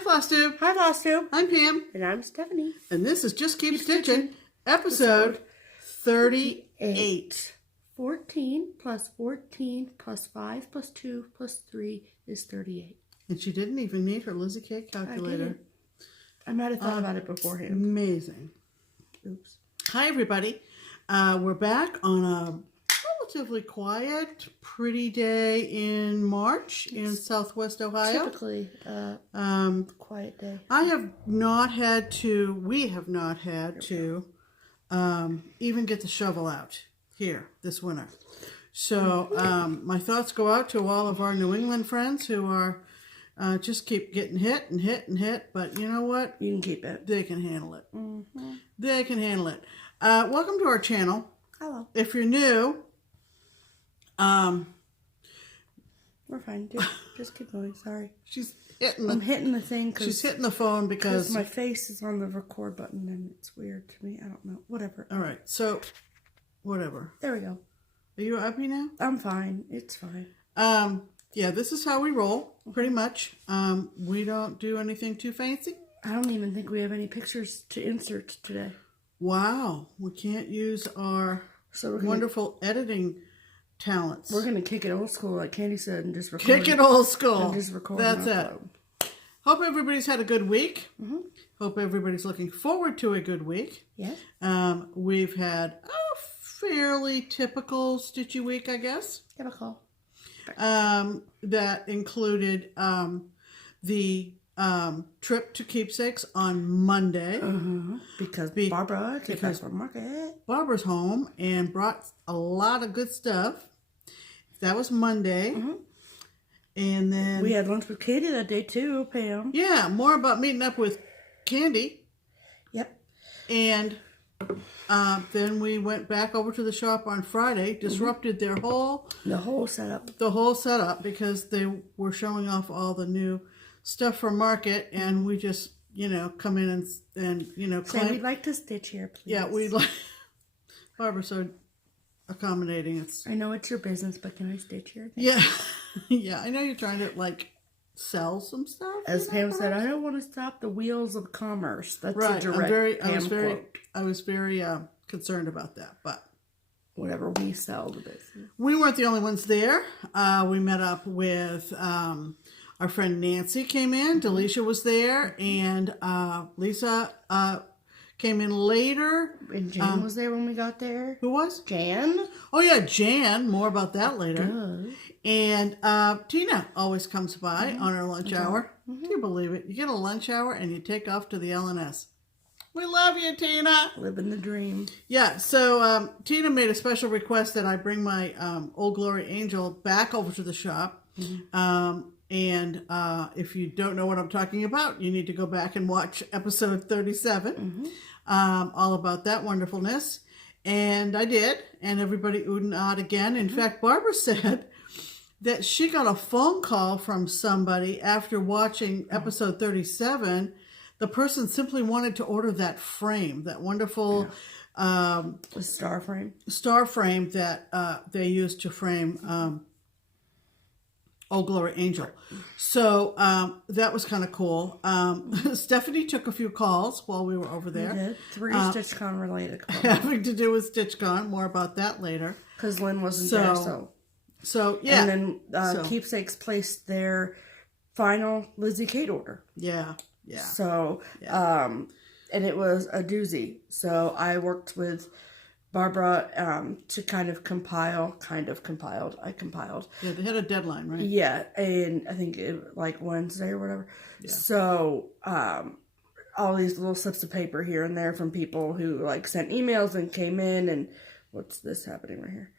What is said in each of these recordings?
FlossTube. Hi, FlossTube. I'm Pam. And I'm Stephanie. And this is Just Keep Stitching, episode 38. 14 plus 14 plus 5 plus 2 plus 3 is 38. And she didn't even need her Lizzie K calculator. I might have thought about it beforehand. Amazing. Oops. Hi, everybody. We're back on a relatively quiet, pretty day in March in Southwest Ohio. Typically, quiet day. We have not had to even get the shovel out here this winter. So my thoughts go out to all of our New England friends who are just keep getting hit and hit and hit. But you know what? You can keep it. They can handle it. Mm-hmm. They can handle it. Welcome to our channel. Hello. If you're new, we're fine. Just keep going. Sorry. She's hitting. I'm hitting the thing because she's hitting the phone because my face is on the record button and it's weird to me. I don't know. Whatever. All right. So, whatever. There we go. Are you happy now? I'm fine. It's fine. Yeah, this is how we roll, pretty much. We don't do anything too fancy. I don't even think we have any pictures to insert today. Wow, we can't use our wonderful editing talents. We're gonna kick it old school, like Candy said, and just record. Kick it old school. And just record. That's it. Hope everybody's had a good week. Mm-hmm. Hope everybody's looking forward to a good week. Yes. We've had a fairly typical stitchy week, I guess. Typical. That included the trip to Keepsakes on Monday. Because Barbara came back from market. Barbara's home and brought a lot of good stuff. That was Monday. And then we had lunch with Candy that day too, Pam. Yeah, more about meeting up with Candy. Yep. And then we went back over to the shop on Friday, disrupted their whole setup. The whole setup because they were showing off all the new stuff from market, and we just, come in and say we'd like to stitch here, please. Yeah, we'd like. Barbara's so accommodating. I know it's your business, but can I stitch here? Yeah, yeah. I know you're trying to sell some stuff. As Pam said, I don't want to stop the wheels of commerce. That's right. A direct I was very concerned about that, but whatever, we sell the business. We weren't the only ones there. We met up with our friend Nancy came in. Delisha was there, and Lisa came in later. And Jan was there when we got there. Who was? Jan. Oh yeah, Jan. More about that later. Good. And Tina always comes by on her lunch hour. Do you believe it? You get a lunch hour and you take off to the LNS. We love you, Tina. Living the dream. Yeah, so Tina made a special request that I bring my Old Glory Angel back over to the shop. And if you don't know what I'm talking about, you need to go back and watch episode 37. All about that wonderfulness. And I did. And everybody oohed and awed again. In fact, Barbara said that she got a phone call from somebody after watching episode 37. The person simply wanted to order that frame, that wonderful star frame that they used to frame Old Glory Angel. So that was kind of cool. Stephanie took a few calls while we were over there. We did. 3 StitchCon related calls. Having to do with StitchCon. More about that later. Because Lynn wasn't there, So, yeah. And then Keepsakes placed their final Lizzie Kate order. Yeah, yeah. So, and it was a doozy. So I worked with Barbara to kind of compiled. I compiled. Yeah, they had a deadline, right? Yeah, and I think Wednesday or whatever. Yeah. So all these little slips of paper here and there from people who sent emails and came in, and what's this happening right here?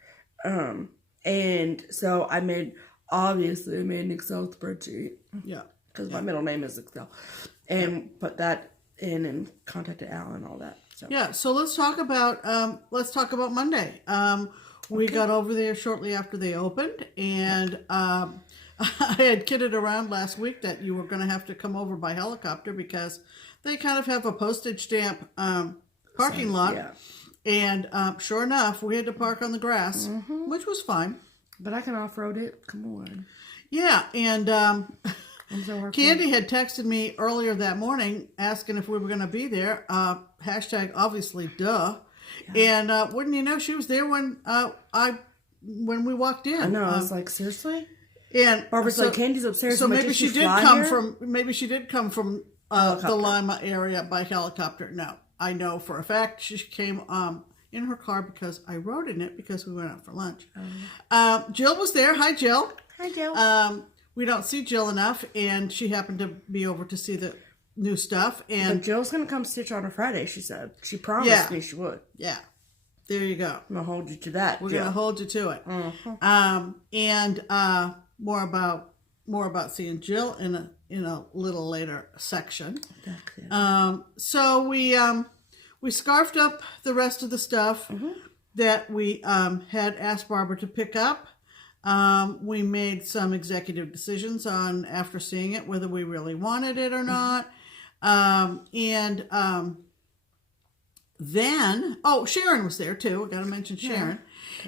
And so I made an Excel spreadsheet. Yeah. Because my middle name is Excel. And put that in and contacted Al and all that. So. Yeah, so let's talk about Monday. We got over there shortly after they opened, and I had kidded around last week that you were going to have to come over by helicopter because they kind of have a postage stamp parking lot. Yeah. And sure enough, we had to park on the grass, which was fine. But I can off-road it. Come on. Yeah, and I'm so hardcore. Candy had texted me earlier that morning asking if we were going to be there. Hashtag obviously, duh. Yeah. And wouldn't you know, she was there when we walked in. I know. I was like, seriously? And Barbara's like, Candy's upstairs. So maybe she did come from. Maybe she did come from the Lima area by helicopter. No, I know for a fact she came in her car because I rode in it because we went out for lunch. Jill was there. Hi, Jill. Hi, Jill. We don't see Jill enough, and she happened to be over to see the new stuff. And but Jill's gonna come stitch on a Friday. She said she promised me she would. Yeah, there you go. I'm gonna hold you to that. We're gonna hold you to it. Mm-hmm. And more about seeing Jill in a little later section. So we scarfed up the rest of the stuff that we had asked Barbara to pick up. We made some executive decisions on, after seeing it, whether we really wanted it or not. Then, Sharon was there too. I got to mention Sharon.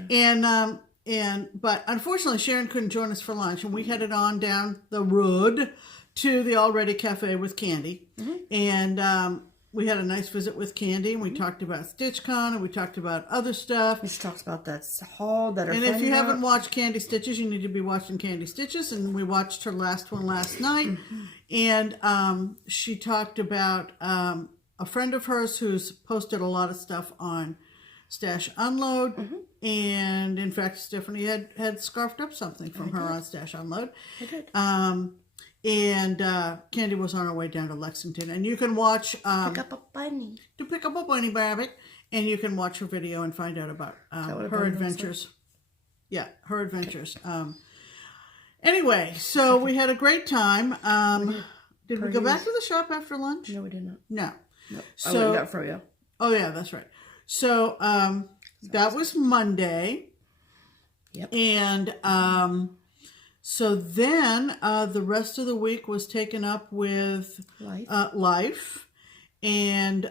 Yeah. Okay. But unfortunately Sharon couldn't join us for lunch, and we headed on down the road to the Already Cafe with Candy. And we had a nice visit with Candy, and we talked about StitchCon, and we talked about other stuff. She talks about that haul that And if you haven't watched Candy Stitches, you need to be watching Candy Stitches. And we watched her last one last night. And she talked about a friend of hers who's posted a lot of stuff on Stash Unload. And in fact, Stephanie had scarfed up something from her on Stash Unload. I did. And Candy was on her way down to Lexington, and you can watch pick up a bunny rabbit, and you can watch her video and find out about her adventures. Yeah, her adventures. Anyway, so we had a great time. Did we go back to the shop after lunch? No, we did not. No. So, I went and got froyo. Oh yeah, that's right. So that was Monday. Yep. And so then the rest of the week was taken up with life, and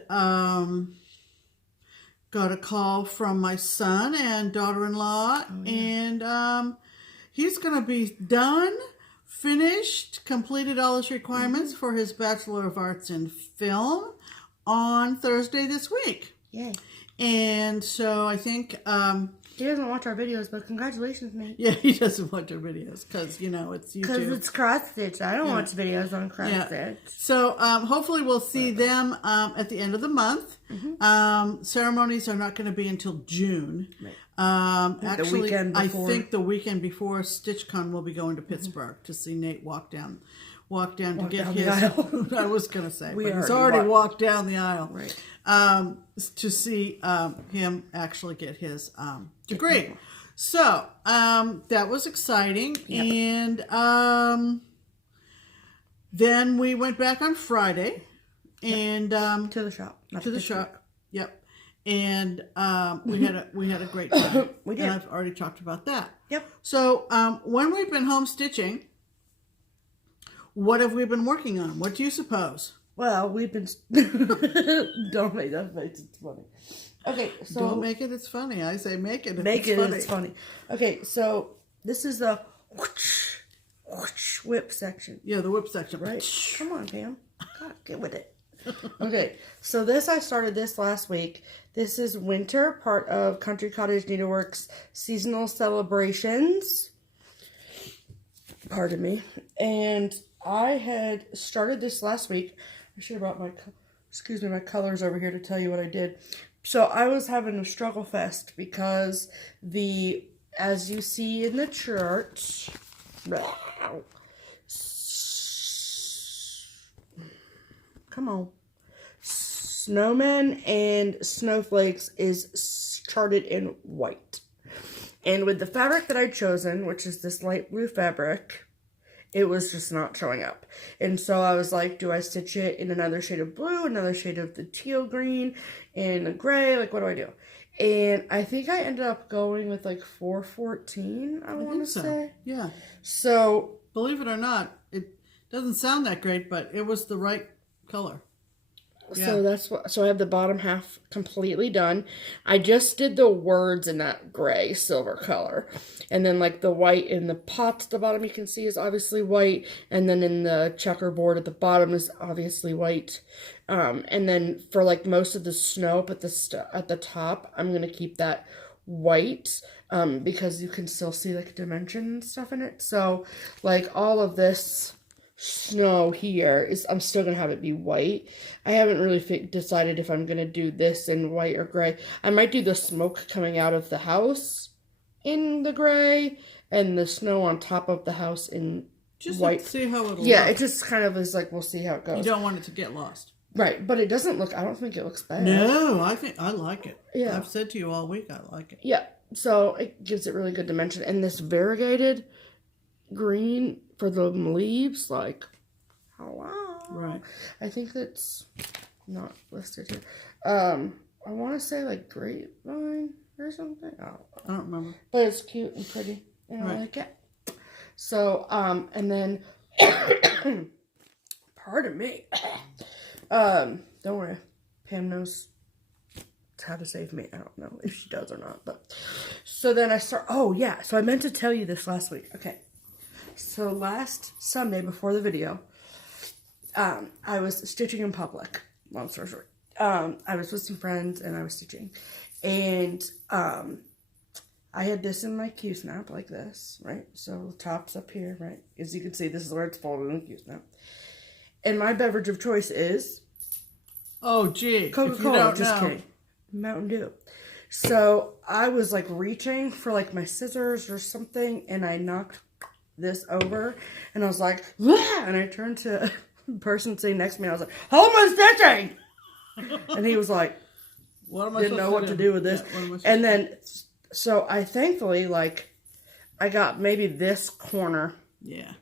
got a call from my son and daughter-in-law, and he's going to be done, finished, completed all his requirements for his Bachelor of Arts in Film on Thursday this week. Yay. And so I think... he doesn't watch our videos, but congratulations, mate. Yeah, he doesn't watch our videos because, it's YouTube. Because it's cross-stitch. I don't watch videos on cross-stitch. Yeah. So hopefully we'll see them at the end of the month. Ceremonies are not going to be until June. Right. Actually, I think the weekend before StitchCon we'll be going to Pittsburgh to see Nate walk down to get his. I was going to say, but he's already walked down the aisle. Right. To see him actually get his degree. So that was exciting. Yep. And then we went back on Friday and to the shop. To the shop. Yep. And we had a great time. We did. And I've already talked about that. Yep. So when we've been home stitching, what have we been working on? What do you suppose? Well, we've been... Don't make that face. It's funny. Okay, so... Don't make it. It's funny. I say make it. It's funny. Okay, so this is the whip section. Yeah, the whip section. Right. Come on, Pam. God, get with it. Okay, so I started this last week. This is winter, part of Country Cottage Needleworks seasonal celebrations. Pardon me. And I had started this last week. I should have brought my colors over here to tell you what I did. So I was having a struggle fest because as you see in the chart, come on, snowmen and snowflakes is charted in white. And with the fabric that I'd chosen, which is this light blue fabric, it was just not showing up. And so I was like, do I stitch it in another shade of blue, another shade of the teal green, and a gray? Like, what do I do? And I think I ended up going with like 414, I want to say. Yeah. So, believe it or not, it doesn't sound that great, but it was the right color. Yeah. So that's what. So I have the bottom half completely done. I just did the words in that gray silver color, and then like the white in the pots at the bottom you can see is obviously white, and then in the checkerboard at the bottom is obviously white. And then for like most of the snow up at the top, I'm gonna keep that white because you can still see like dimension and stuff in it. So like all of this snow here is, I'm still gonna have it be white. I haven't really decided if I'm gonna do this in white or gray. I might do the smoke coming out of the house in the gray and the snow on top of the house in just white. To see how it'll yeah look. It just kind of is like, we'll see how it goes. You don't want it to get lost. Right, but it doesn't look, I don't think it looks bad. No, I think I like it. Yeah. I've said to you all week I like it. Yeah, so it gives it really good dimension. And this variegated green for the leaves, like, hello. Right. I think that's not listed here. I want to say like grapevine or something. I don't remember. But it's cute and pretty, and I like it. So, and then, pardon me. Don't worry, Pam knows how to save me. I don't know if she does or not, but so then so I meant to tell you this last week. Okay, so last Sunday before the video, I was stitching in public. Long story short, I was with some friends and I was stitching, and I had this in my Q-snap like this, right? So the top's up here, right? As you can see, this is where it's folded in the Q-snap. And my beverage of choice is... Oh, gee. Coca-Cola, just kidding. Mountain Dew. So I was like reaching for like my scissors or something, and I knocked this over, and I was like, "Wah!" And I turned to the person sitting next to me, and I was like, "How am I stitching?" And he was like, what am I didn't know what to do with this. Yeah, and then, so I thankfully, like, I got maybe this corner. Yeah.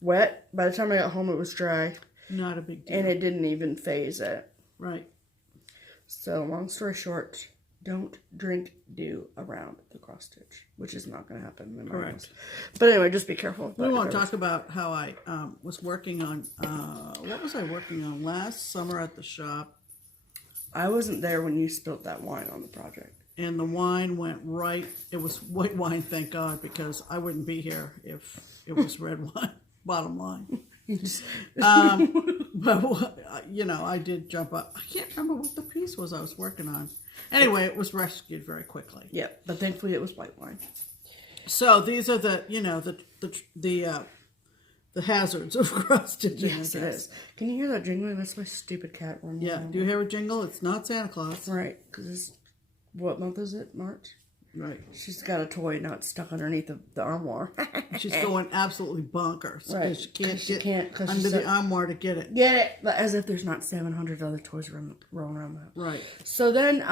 Wet. By the time I got home, it was dry. Not a big deal. And it didn't even phase it. Right. So, long story short, don't drink dew around the cross stitch, which is not going to happen in my house. But anyway, just be careful. We want to talk about how I was working on, what was I working on last summer at the shop? I wasn't there when you spilled that wine on the project. And the wine went right. It was white wine, thank God, because I wouldn't be here if it was red wine. Bottom line. But, you know, I did jump up. I can't remember what the piece was I was working on. Anyway, it was rescued very quickly. Yeah, but thankfully it was white wine. So these are the, you know, the hazards of cross stitching. Yes, it is. Can you hear that jingling? That's my stupid cat running. Yeah. Do you hear a jingle? It's not Santa Claus. Right. Because what month is it? March? Right. She's got a toy now. It's stuck underneath the armoire. She's going absolutely bonkers. Right. She can't she get can't, under the armoire to get it. Get it. As if there's not 700 other toys rolling around that. Right. So then,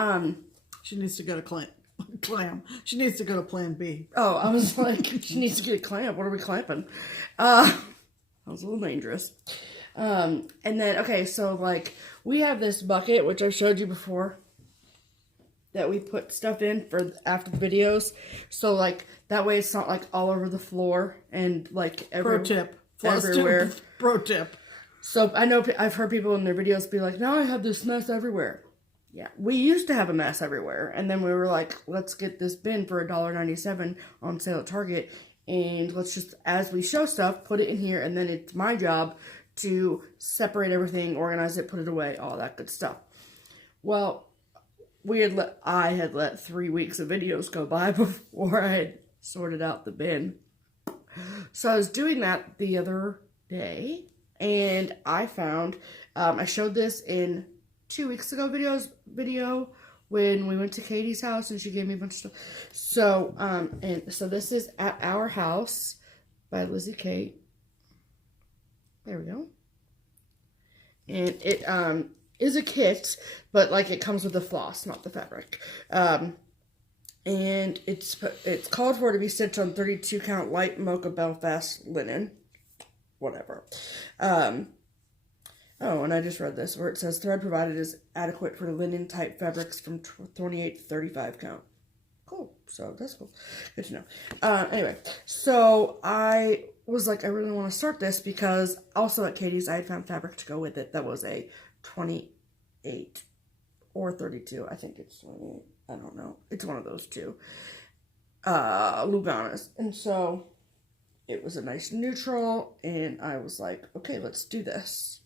she needs to go to clam. She needs to go to Plan B. Oh, I was like, she needs to get a clamp. What are we clamping? That was a little dangerous. And then, okay, so like, we have this bucket, which I've showed you before, that we put stuff in for after the videos. So like, that way it's not like all over the floor and like Pro tip. Everywhere. Pro tip. So I know I've heard people in their videos be like, now I have this mess everywhere. Yeah, we used to have a mess everywhere. And then we were like, let's get this bin for $1.97 on sale at Target. And let's just, as we show stuff, put it in here. And then it's my job to separate everything, organize it, put it away, all that good stuff. Well, I had let 3 weeks of videos go by before I had sorted out the bin. So I was doing that the other day, and I found, I showed this in 2 weeks ago video when we went to Katie's house and she gave me a bunch of stuff. So, and so this is At Our House by Lizzie Kate. There we go. And it, is a kit, but like it comes with the floss, not the fabric. And it's called for to be stitched on 32 count light mocha Belfast linen. Whatever. Oh, and I just read this where it says thread provided is adequate for linen type fabrics from 28 to 35 count. Cool. So that's cool. Good to know. Anyway, so I was like, I really want to start this because also at Katie's, I had found fabric to go with it that was a 28 or 32. I think it's 28. I don't know. It's one of those two. Luganas. And so it was a nice neutral, and I was like, okay, let's do this.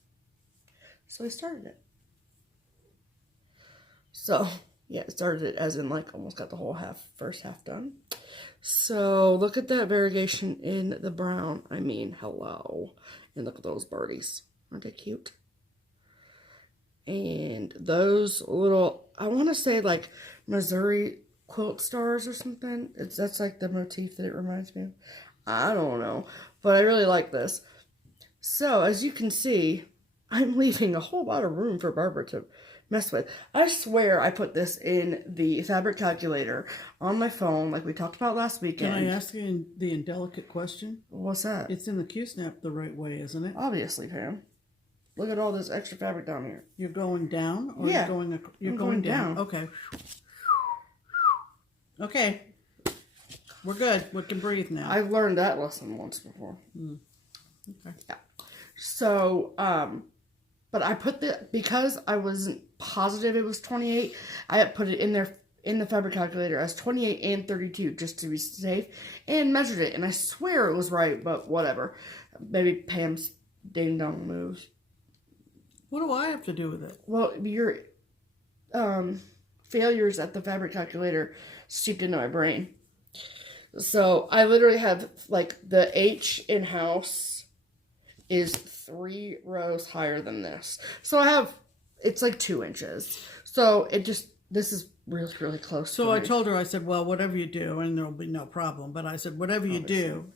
So I started it. So, yeah, I started it as in, like, almost got the whole first half done. So, look at that variegation in the brown. I mean, hello. And look at those birdies. Aren't they cute? And those little, I want to say, like, Missouri quilt stars or something. That's, like, the motif that it reminds me of. I don't know. But I really like this. So, as you can see, I'm leaving a whole lot of room for Barbara to mess with. I swear I put this in the fabric calculator on my phone like we talked about last weekend. Can I ask you the indelicate question? What's that? It's in the Q-snap the right way, isn't it? Obviously, Pam. Look at all this extra fabric down here. You're going down? Or Yeah. You're going down. down. Okay. Okay. We're good. We can breathe now. I've learned that lesson once before. Okay. Yeah. So, but I put because I wasn't positive it was 28, I had put it in there in the fabric calculator as 28 and 32 just to be safe, and measured it, and I swear it was right, but whatever. Maybe Pam's ding dong moves. What do I have to do with it? Well, your failures at the fabric calculator seeped into my brain. So I literally have, like, the H in house is 3 rows higher than this. So I have, it's like 2 inches. So this is really, really close. So I told her, I said, well, whatever you do, and there'll be no problem, but I said, whatever you do,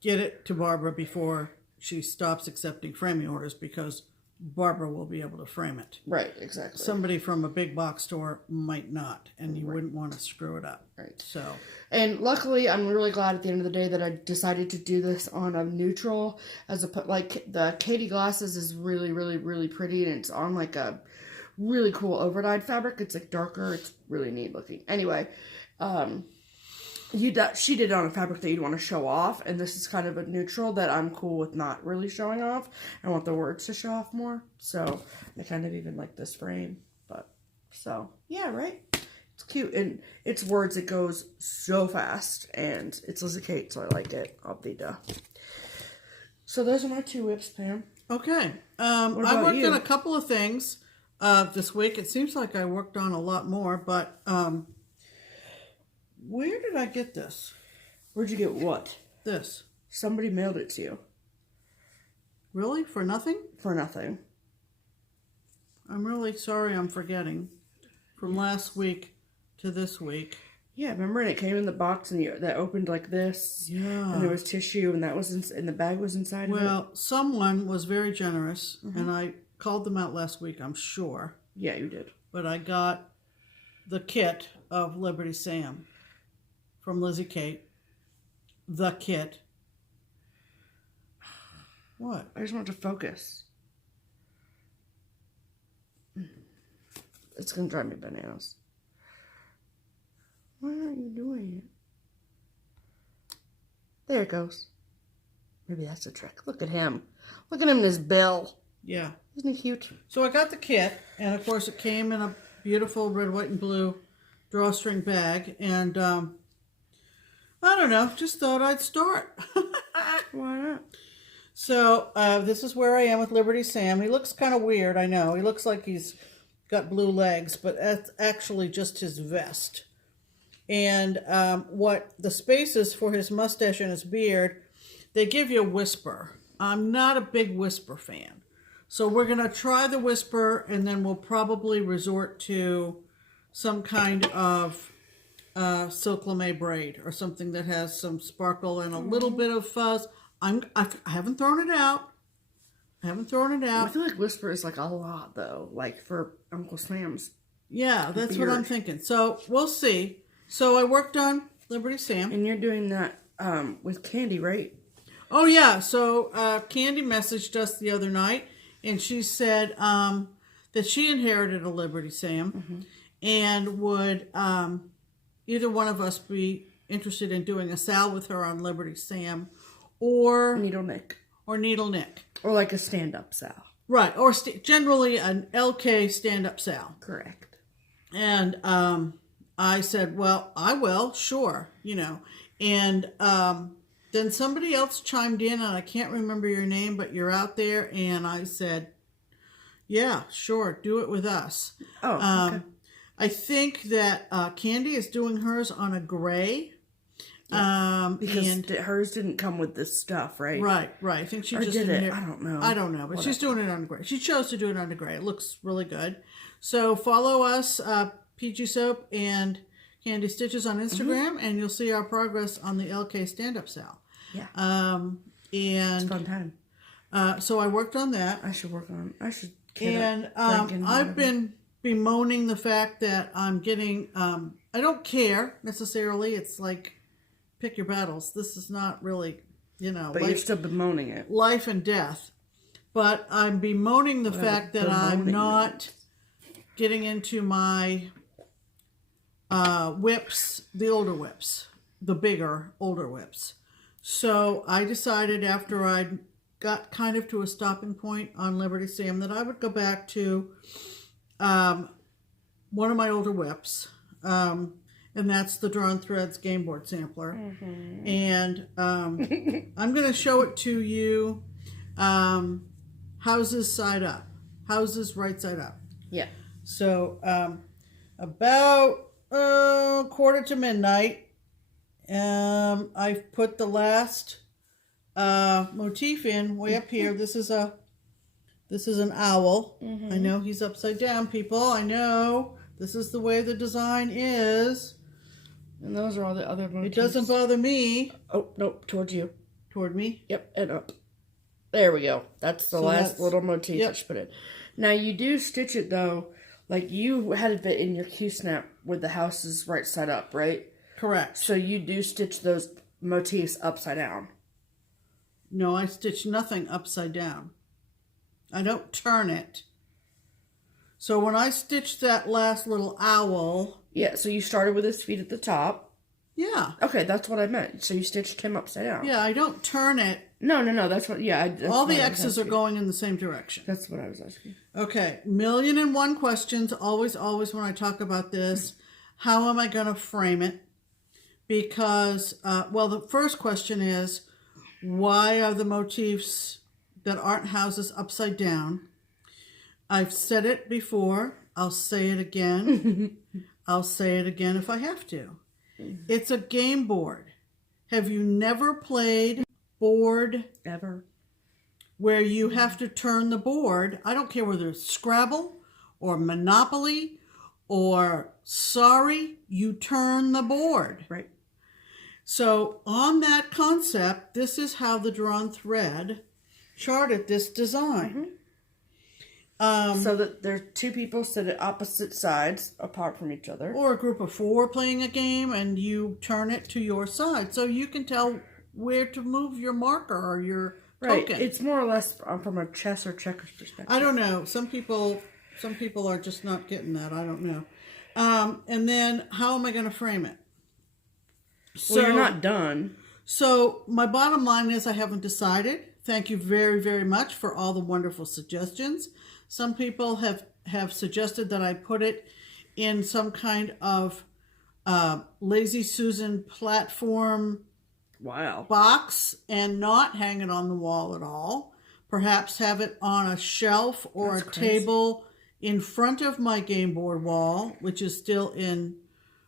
get it to Barbara before she stops accepting framing orders, because Barbara will be able to frame it. Right, exactly. Somebody from a big box store might not, and you wouldn't want to screw it up. Right. So. And luckily, I'm really glad at the end of the day that I decided to do this on a neutral, like the Katie glasses is really, really, really pretty, and it's on like a really cool overdyed fabric. It's like darker. It's really neat looking. Anyway, she did it on a fabric that you'd want to show off, and this is kind of a neutral that I'm cool with not really showing off. I want the words to show off more, so I kind of even like this frame. But so yeah, right. It's cute, and it's words. It goes so fast, and it's Lizzie Kate, so I like it. Abida. So those are my 2 whips, Pam. Okay. I worked on a couple of things this week. It seems like I worked on a lot more, but where did I get this? Where'd you get what? This. Somebody mailed it to you. Really? For nothing? For nothing. I'm really sorry I'm forgetting. From last week to this week. Yeah, remember? And it came in the box, and that opened like this. Yeah. And there was tissue, and that was and the bag was inside of it. Well, someone was very generous, and I called them out last week, I'm sure. Yeah, you did. But I got the kit of Liberty Sam from Lizzie Kate. The kit. What? I just want to focus. It's going to drive me bananas. Why aren't you doing it? There it goes. Maybe that's a trick. Look at him. Look at him in his bill. Yeah. Isn't he cute? So I got the kit, and of course it came in a beautiful red, white, and blue drawstring bag, and I don't know, just thought I'd start. Why not? So this is where I am with Liberty Sam. He looks kind of weird, I know. He looks like he's got blue legs, but that's actually just his vest. And what the spaces for his mustache and his beard, they give you a whisper. I'm not a big whisper fan. So we're going to try the whisper, and then we'll probably resort to some kind of silk lame braid or something that has some sparkle and a little bit of fuzz. I haven't thrown it out. I feel like whisper is like a lot, though, like for Uncle Sam's. Yeah, that's what I'm thinking. So we'll see. So I worked on Liberty Sam. And you're doing that with Candy, right? Oh, yeah. So Candy messaged us the other night, and she said that she inherited a Liberty Sam and would either one of us be interested in doing a sal with her on Liberty Sam, or Needle Nick. Or Needle Nick. Or like a stand-up sal. Right, or generally an LK stand-up sal. Correct. And I said, well, I will, sure, you know. And then somebody else chimed in, and I can't remember your name, but you're out there. And I said, yeah, sure, do it with us. Oh, okay. I think that Candy is doing hers on a gray. Yeah, because hers didn't come with this stuff, right? Right. I think she just did it. I don't know. I don't know, but she's doing it on gray. She chose to do it on gray. It looks really good. So follow us, PG Soap and Candy Stitches on Instagram, and you'll see our progress on the LK stand-up sal. Yeah. And it's a fun time. So I worked on that. I should. And I've been bemoaning the fact that I'm getting. I don't care necessarily. It's like, pick your battles. This is not really, you know. But you're still bemoaning it. Life and death. But I'm bemoaning the fact that I'm not getting into my whips, the older whips, the bigger, older whips. So I decided after I got kind of to a stopping point on Liberty Sam that I would go back to one of my older whips. And that's the Drawn Threads game board sampler. Mm-hmm. And I'm going to show it to you houses side up. Houses right side up. Yeah. So about 1:45, I've put the last motif in way up here. This is an owl. Mm-hmm. I know he's upside down, people. I know. This is the way the design is. And those are all the other motifs. It doesn't bother me. Oh, nope, towards you. Toward me? Yep, and up. There we go. That's the last little motif that you put in. Now, you do stitch it, though. Like, you had it in your Q-snap with the houses right side up, right? Correct. So you do stitch those motifs upside down. No, I stitch nothing upside down. I don't turn it. So when I stitched that last little owl... Yeah, so you started with his feet at the top. Yeah. Okay, that's what I meant. So you stitched him upside down. Yeah, I don't turn it. No, that's what... Yeah. That's all the X's are going in the same direction. That's what I was asking. Okay, 1,000,001 questions. Always when I talk about this. How am I going to frame it? Because, the first question is, why are the motifs that aren't houses upside down? I've said it before. I'll say it again. I'll say it again if I have to. It's a game board. Have you never played board ever where you have to turn the board? I don't care whether it's Scrabble or Monopoly or Sorry, you turn the board. Right. So on that concept, this is how the Drawn Thread charted this design. Mm-hmm. So that there's two people sit at opposite sides apart from each other. Or a group of 4 playing a game, and you turn it to your side. So you can tell where to move your marker or your token. It's more or less from a chess or checkers perspective. I don't know. Some people are just not getting that. I don't know. And then how am I going to frame it? Well, you're not done. So my bottom line is I haven't decided. Thank you very, very much for all the wonderful suggestions. Some people have suggested that I put it in some kind of Lazy Susan platform box and not hang it on the wall at all. Perhaps have it on a shelf or a table in front of my game board wall, which is still in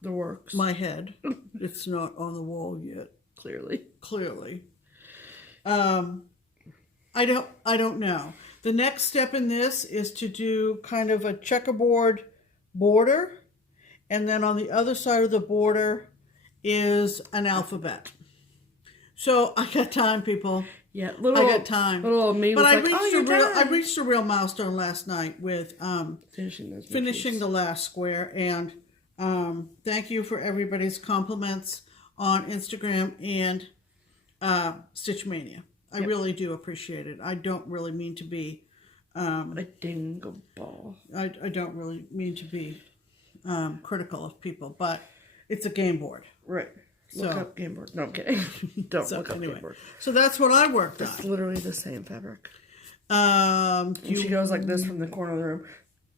the works. My head. It's not on the wall yet. Clearly. I don't know. The next step in this is to do kind of a checkerboard border, and then on the other side of the border is an alphabet. So I got time, people. Yeah, I got time. Little me was I reached a real milestone last night with finishing the last square, and thank you for everybody's compliments on Instagram and Stitch Mania. I really do appreciate it. I don't really mean to be a dingle ball. I don't really mean to be critical of people, but It's a game board. Right. Look So- up game board. No, I'm kidding. Don't So look up anyway, game board. so that's what I worked It's on. literally the same fabric. And And she goes like this from the corner of the room.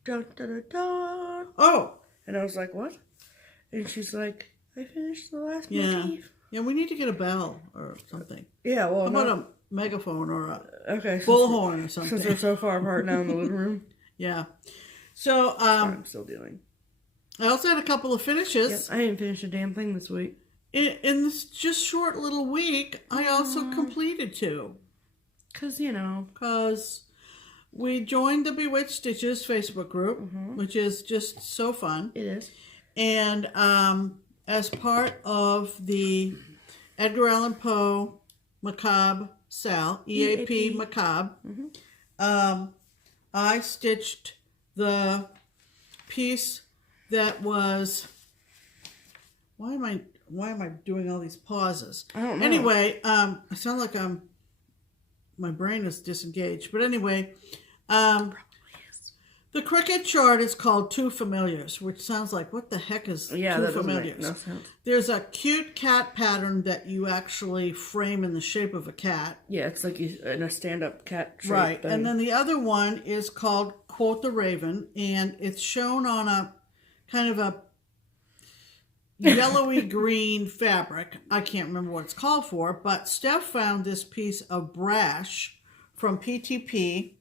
Dun, dun, dun, dun. Oh, And I was like, what? And she's like, I finished the last yeah. motif. Yeah, we need to get a bell or something. Yeah, well, How about no. a megaphone or a Okay. bullhorn or Since something? we're so far apart now in the living room. Yeah. So I'm still dealing. I also had a couple of finishes. Yep, I didn't finish a damn thing this week. In this just short little week, I also completed 2. Because, you know. Because we joined the Bewitched Stitches Facebook group, which is just so fun. It is. And as part of the Edgar Allan Poe Macabre Sal, EAP Macabre, I stitched the piece that was... Why am I doing all these pauses? I don't know. Anyway, I sound like my brain is disengaged. But anyway, the Cricut chart is called Two Familiars, which sounds like, what the heck is Two that doesn't Familiars? make no sense. There's a cute cat pattern that you actually frame in the shape of a cat. Yeah, it's like in a stand-up cat shape Right. thing. And then the other one is called Quote the Raven, and it's shown on a kind of a yellowy green fabric. I can't remember what it's called for, but Steph found this piece of brash from PTP,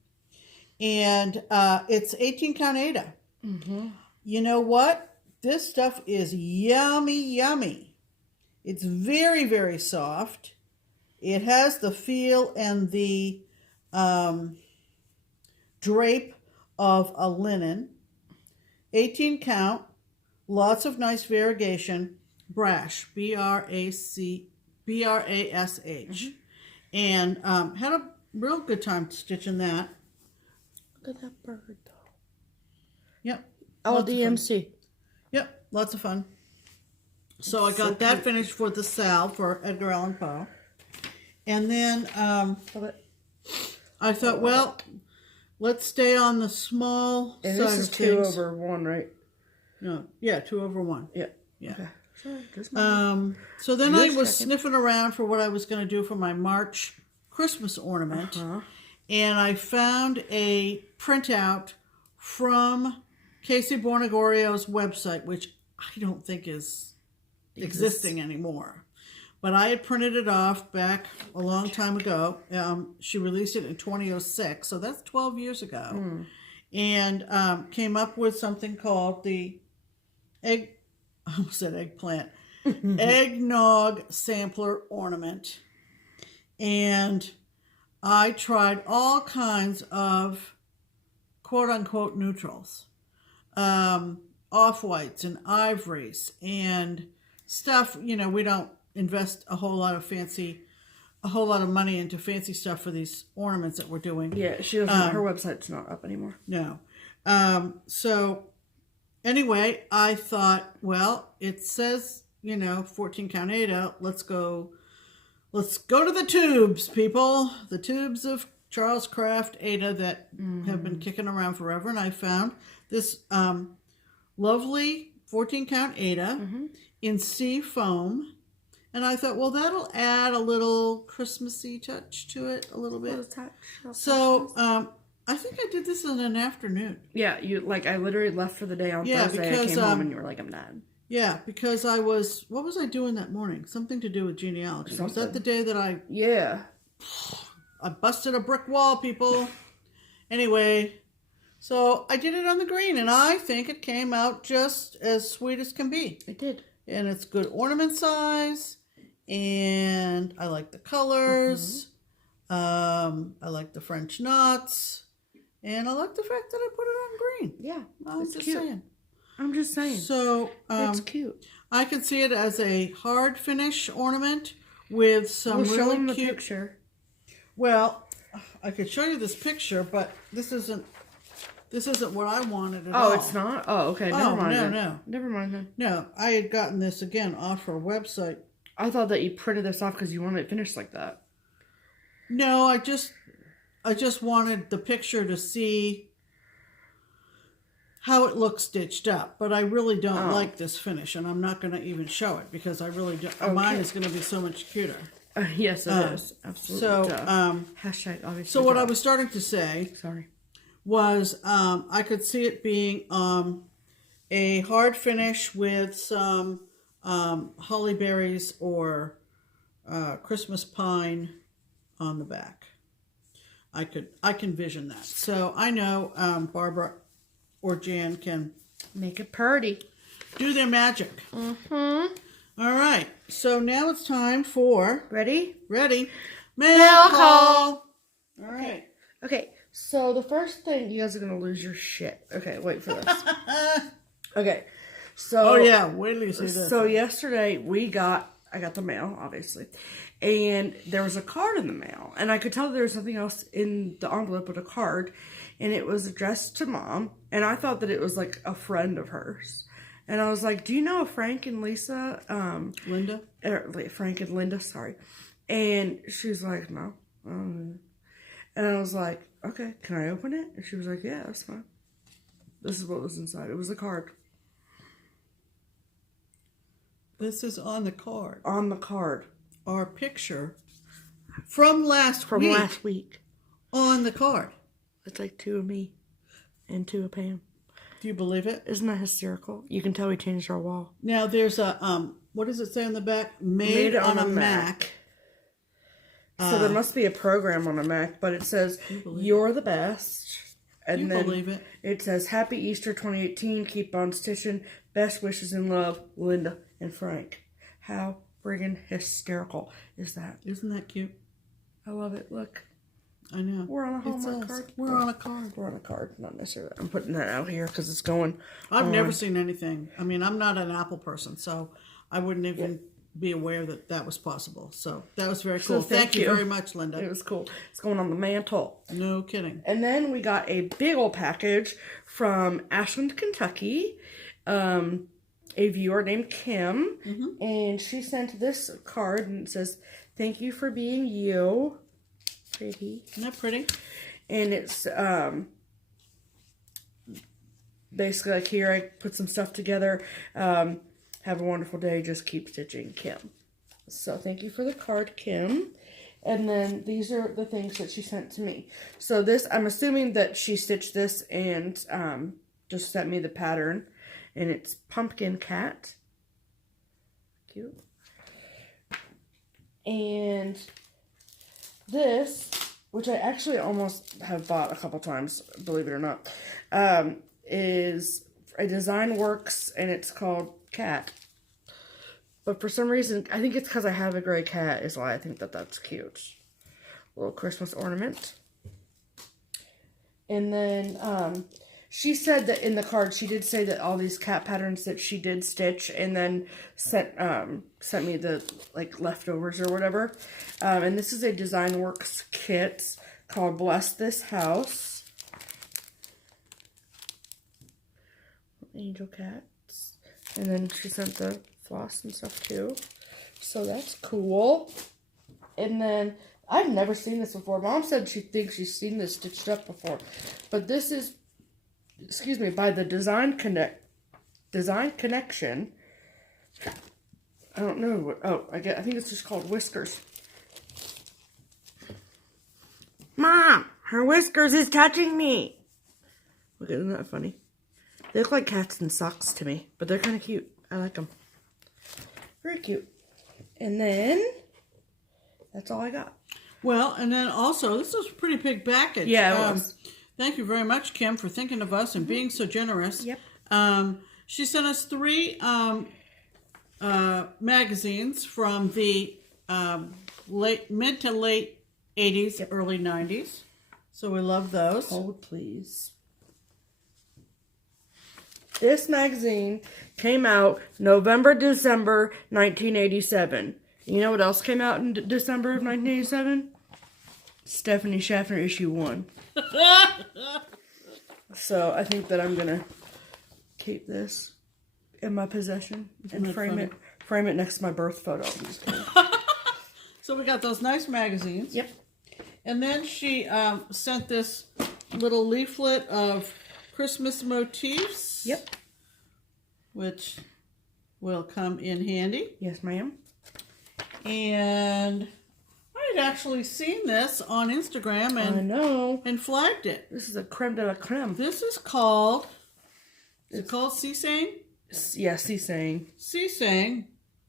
and it's 18 count Ada. You know what? This stuff is yummy. It's very, very soft. It has the feel and the drape of a linen. 18 count. Lots of nice variegation. Brash, B-R-A-S-H. And had a real good time stitching that. Look at that bird, though. Yep. Oh, lots of fun. DMC. Yep, lots of fun. So I got that finished for the Sal for Edgar Allan Poe. And then I thought, well, let's stay on the small And side this is of 2 things. over 1, right? No, yeah, 2 over 1. Yeah. Yeah. Okay. Sorry, just So then I Just was checking. sniffing around for what I was going to do for my March Christmas ornament. And I found a printout from Casey Bornagorio's website, which I don't think is existing anymore. But I had printed it off back a long time ago. She released it in 2006, so that's 12 years ago. And came up with something called the I almost said eggplant, eggnog sampler ornament. And I tried all kinds of quote-unquote neutrals, off-whites and ivories and stuff. You know, we don't invest a whole lot of money into fancy stuff for these ornaments that we're doing. Yeah, she doesn't. Her website's not up anymore. No. So anyway, I thought, well, it says, 14 count Ada. Let's go to the tubes, people. The tubes of Charles Craft Ada that have been kicking around forever. And I found this lovely 14 count Ada in sea foam. And I thought, well, that'll add a little Christmassy touch to it a little bit. So I think I did this in an afternoon. Yeah, I literally left for the day on Thursday. I came home and you were like, I'm done. Yeah, because what was I doing that morning? Something to do with genealogy. Was that the day that I busted a brick wall, people? Anyway, so I did it on the green, and I think it came out just as sweet as can be. It did. And it's good ornament size, and I like the colors. I like the French knots, and I like the fact that I put it on green. Yeah, I'm just saying. I'm just saying. So it's cute. I can see it as a hard finish ornament with some Show really them the cute picture. Well, I could show you this picture, but this isn't what I wanted at all. Oh, it's not? Oh, okay. Never mind. No. Never mind then. No, I had gotten this again off her website. I thought that you printed this off because you wanted it finished like that. No, I just wanted the picture to see how it looks stitched up, but I really don't like this finish, and I'm not going to even show it because I really don't. Okay. Mine is going to be so much cuter. Yes, it is. Absolutely. So, hashtag obviously. So what I was starting to say, was I could see it being a hard finish with some holly berries or Christmas pine on the back. I can vision that. So I know Barbara or Jan can make it pretty, do their magic. All right. So now it's time for ready mail call. All right. Okay. So the first thing, you guys are gonna lose your shit. Okay, wait for this. Okay. So oh yeah, wait till you see this. So yesterday I got the mail, obviously. And there was a card in the mail. And I could tell there was something else in the envelope with a card. And it was addressed to Mom. And I thought that it was like a friend of hers. And I was like, do you know Frank and Lisa? Linda? Frank and Linda, sorry. And she was like, no. And I was like, okay, can I open it? And she was like, yeah, that's fine. This is what was inside. It was a card. This is on the card. On the card. Our picture from last week on the card. It's like 2 of me and 2 of Pam. Do you believe it? Isn't that hysterical? You can tell we changed our wall. Now there's a what does it say on the back? Made on a Mac. So there must be a program on a Mac, but it says you're the best. And then believe it? It says Happy Easter 2018. Keep on stitching. Best wishes in love, Linda and Frank. How friggin' hysterical is that? Isn't that cute? I love it. Look. I know. We're on a Hallmark card. We're on a card. We're on a card. Not necessarily. I'm putting that out here because it's going. I've never seen anything. I mean, I'm not an Apple person, so I wouldn't even be aware that that was possible. So that was very cool. So thank you very much, Linda. It was cool. It's going on the mantle. No kidding. And then we got a big old package from Ashland, Kentucky. A viewer named Kim. And she sent this card and it says, thank you for being you. Pretty. Isn't that pretty? And it's basically like, here, I put some stuff together. Have a wonderful day. Just keep stitching, Kim. So thank you for the card, Kim. And then these are the things that she sent to me. So this, I'm assuming that she stitched this and just sent me the pattern. And it's Pumpkin Cat. Cute. And this, which I actually almost have bought a couple times, believe it or not, is a Design Works, and it's called Cat. But for some reason, I think it's because I have a gray cat is why I think that that's cute. Little Christmas ornament. And then she said that in the card, she did say that all these cat patterns that she did stitch and then sent me the like leftovers or whatever. And this is a Design Works kit called Bless This House. Angel cats. And then she sent the floss and stuff too. So that's cool. And then I've never seen this before. Mom said she thinks she's seen this stitched up before. But this is, excuse me, by the Design Connection. I don't know what, I think it's just called Whiskers. Mom, her whiskers is touching me. Look, isn't that funny? They look like cats in socks to me, but they're kind of cute. I like them. Very cute. And then, that's all I got. Well, and then also, this was a pretty big package. Yeah, it was. Thank you very much, Kim, for thinking of us and being so generous. Yep. She sent us 3 magazines from the mid to late 80s, early 90s. So we love those. Hold, please. This magazine came out November, December 1987. You know what else came out in December of 1987? Stephanie Schaffner issue 1. So I think that I'm gonna keep this in my possession and frame it next to my birth photo. So we got those nice magazines. Yep. And then she sent this little leaflet of Christmas motifs. Yep. Which will come in handy. Yes, ma'am. And I had actually seen this on Instagram I know. and flagged it. This is a creme de la creme. This is called, is it called Sisang? Yeah, Sisang. Sisang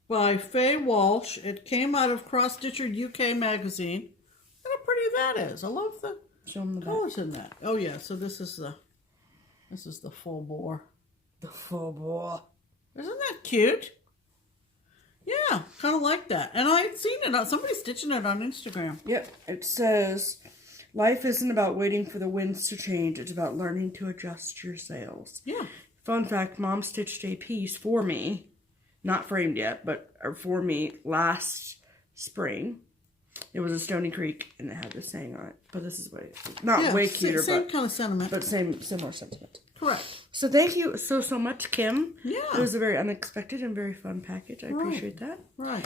by Faye Walsh. It came out of Cross Stitcher UK magazine. Look how pretty that is. I love the colors in that. Oh yeah, so this is the full bore. The full bore. Isn't that cute? Yeah, kind of like that. And I'd seen it. Somebody's stitching it on Instagram. Yep. It says, life isn't about waiting for the winds to change. It's about learning to adjust your sails. Yeah. Fun fact, Mom stitched a piece for me. Not framed yet, but for me last spring. It was a Stony Creek, and it had this saying on it. But this is way cuter, same kind of sentiment. But similar sentiment. Correct. So thank you so much, Kim. Yeah. It was a very unexpected and very fun package. I appreciate that. Right.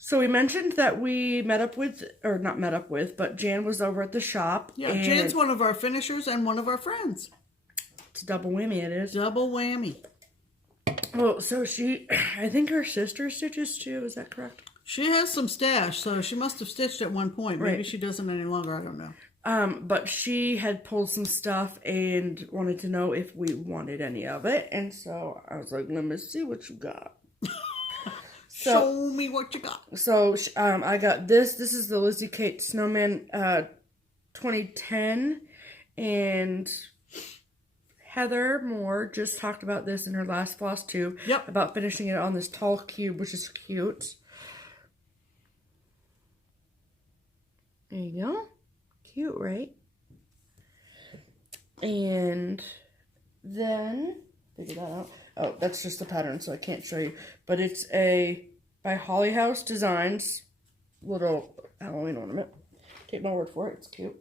So we mentioned that we but Jan was over at the shop. Yeah, Jan's one of our finishers and one of our friends. It's a double whammy, it is. Double whammy. Well, so I think her sister stitches too, is that correct? She has some stash, so she must have stitched at one point. Maybe Right. she doesn't any longer, I don't know. But she had pulled some stuff and wanted to know if we wanted any of it. And so I was like, let me see what you got. Show me what you got. So I got this. This is the Lizzie Kate Snowman 2010. And Heather Moore just talked about this in her last FlossTube. Yep. About finishing it on this tall cube, which is cute. There you go. Cute, right? And then, figure that out. Oh, that's just the pattern, so I can't show you. But it's by Holly House Designs, little Halloween ornament. Take my word for it, it's cute.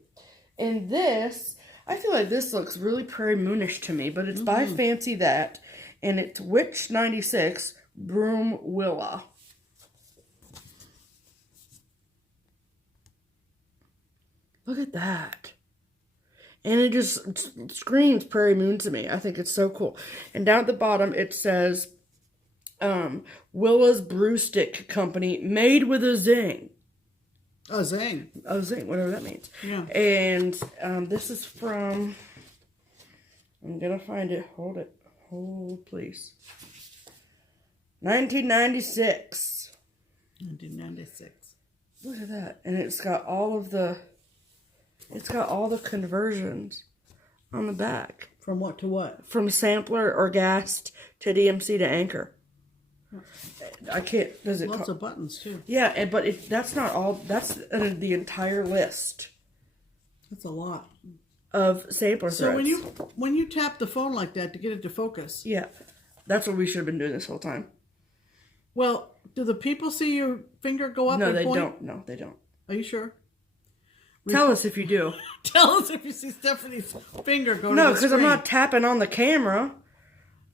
And this, I feel like this looks really Prairie Moonish to me, but it's by Fancy That. And it's Witch 96, Broom Willa. Look at that. And it just screams Prairie Moon to me. I think it's so cool. And down at the bottom it says, Willa's Brew Stick Company, made with a zing. A zing. A zing, whatever that means. Yeah. And this is from, I'm going to find it. Hold it. Hold, please. 1996. 1996. Look at that. And it's got all the conversions on the back. From what to what? From sampler or gassed to DMC to anchor. I can't. Does it? Lots of buttons too. Yeah, but that's not all. That's the entire list. That's a lot of sampler threads. So when you tap the phone like that to get it to focus. Yeah, that's what we should have been doing this whole time. Well, do the people see your finger go up? No, and point? Don't. No, they don't. Are you sure? Tell us if you do. Tell us if you see Stephanie's finger go. No, because I'm not tapping on the camera.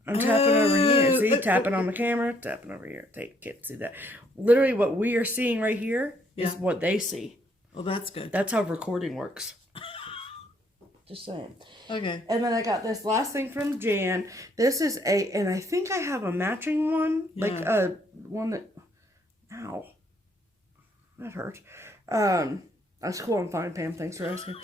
I'm tapping over here. See, tapping on the camera, tapping over here. They can't see that. Literally, what we are seeing right here is what they see. Oh, that's good. That's how recording works. Just saying. Okay. And then I got this last thing from Jan. This is and I think I have a matching one, like a one that. Ow, that hurt. That's cool and fine, Pam. Thanks for asking.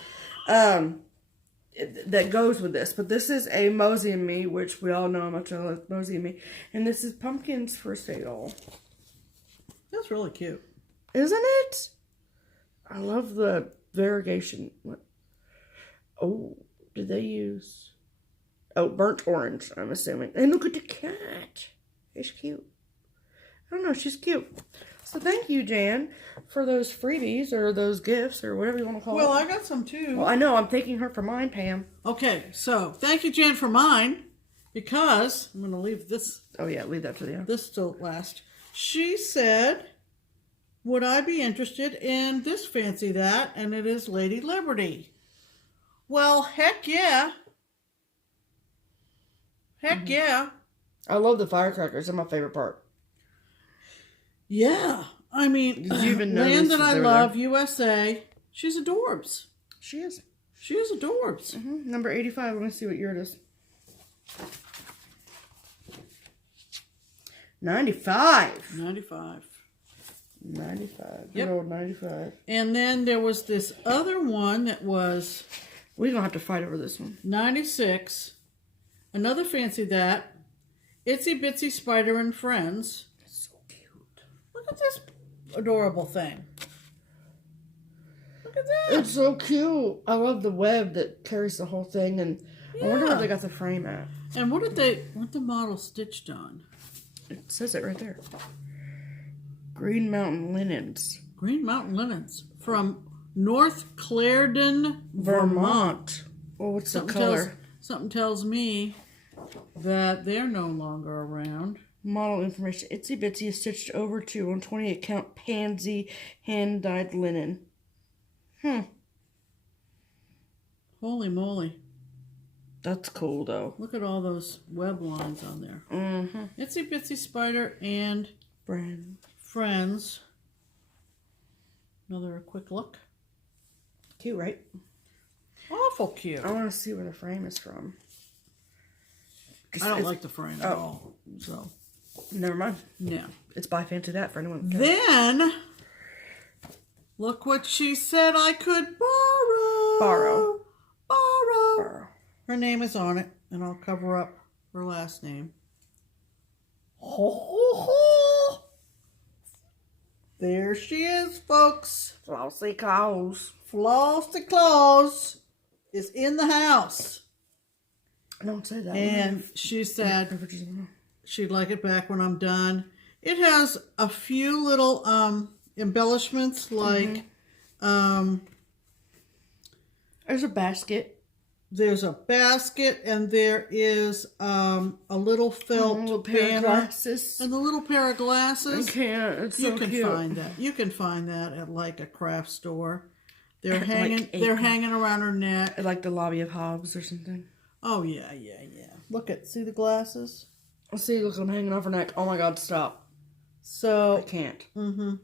That goes with this. But this is a Mosey and Me, which we all know how much I love Mosey and Me. And this is pumpkins for sale. That's really cute. Isn't it? I love the variegation. What? Oh, did they use... Oh, burnt orange, I'm assuming. And look at the cat. She's cute. I don't know, she's cute. So thank you, Jan, for those freebies or those gifts or whatever you want to call it. Well, I got some too. Well, I know. I'm thanking her for mine, Pam. Okay, so thank you, Jan, for mine, because I'm going to leave this. Oh, yeah, leave that to the end. This till last. She said, would I be interested in this Fancy That? And it is Lady Liberty. Well, heck yeah. Heck yeah. I love the firecrackers. They're my favorite part. Yeah. I mean, did you even know Land That I they were Love, there? USA. She's adorbs. She is. She is adorbs. Number 85. Let me see what year it is. 95. 95. 95. Yep. Good old 95. And then there was this other one that was We're going to have to fight over this one. 96. Another fancy that. Itsy Bitsy Spider and Friends. It's so cute. Look at this adorable thing. Look at that. It's so cute. I love the web that carries the whole thing, and I wonder where Yeah. they got the frame at. And what the model stitched on? It says it right there. Green Mountain Linens. Green Mountain Linens from North Clarendon, Vermont. Well, what's the Something color? something tells me that they're no longer around. Model information. Itsy Bitsy is stitched over to on 28 count pansy hand-dyed linen. Holy moly. That's cool, though. Look at all those web lines on there. Mm-hmm. Itsy Bitsy Spider and Brand. Friends. Another quick look. Cute, right? Awful cute. I want to see where the frame is from. I don't like the frame at all. So, Never mind. yeah. It's by Fancy That for anyone. Who cares. Then, look what she said I could borrow. Borrow. Her name is on it, and I'll cover up her last name. Ho, ho, ho. There she is, folks. Flossy Claus. Flossy Claus is in the house. Don't say that. And she said she'd like it back when I'm done. It has a few little embellishments, like There's a basket. there's a basket, and there is a little felt little pair of banner, glasses. and the little pair of I glasses. can't. It's so You can cute. find that. You can find that at like a craft store. They're At, hanging. like, they're hanging around her neck. At, like the lobby of Hobbs or something. Oh yeah. Look at see the glasses. See, look, I'm hanging off her neck. Oh my God, stop. I So can't. and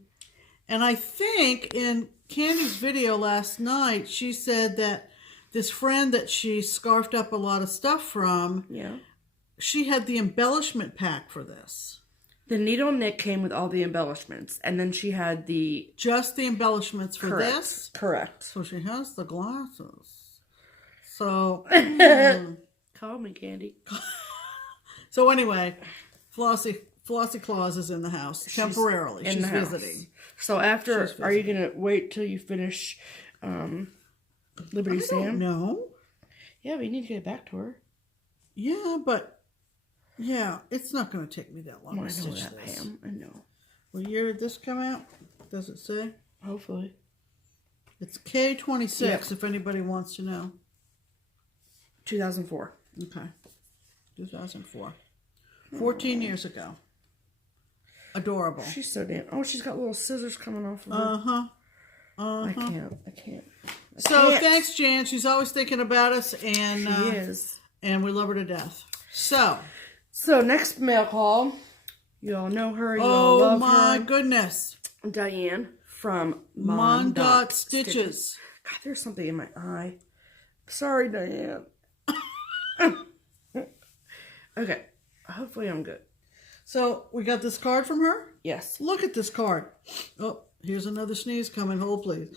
I think in Candy's video last night, she said that this friend that she scarfed up a lot of stuff from, Yeah. she had the embellishment pack for this. The needle knit came with all the embellishments, and then she had the Just the embellishments for correct. this. Correct. So she has the glasses. So, Call me, Candy. so anyway, Flossie Claus is in the house temporarily. in She's the house. visiting. So after, She's are you gonna wait till you finish Liberty I Sam? don't know. Yeah, but you need to get back to her. Yeah, but it's not going to take me that long I know to stitch that, this. Pam. I know. What year did this come out? Does it say? Hopefully. It's K26, Yeah. if anybody wants to know. 2004. Okay. 2004. 14 years ago. Adorable. She's so damn. Oh, she's got little scissors coming off of her. Uh-huh. I can't. So thanks, Jan. She's always thinking about us, and She is. and we love her to death. So next mail call. You all know her. You all oh love my her. goodness. Diane from Mondot Stitches. God, there's something in my eye. Sorry, Diane. Okay. Hopefully I'm good. So we got this card from her. Yes. Look at this card. Oh, here's another sneeze coming. Hold, please.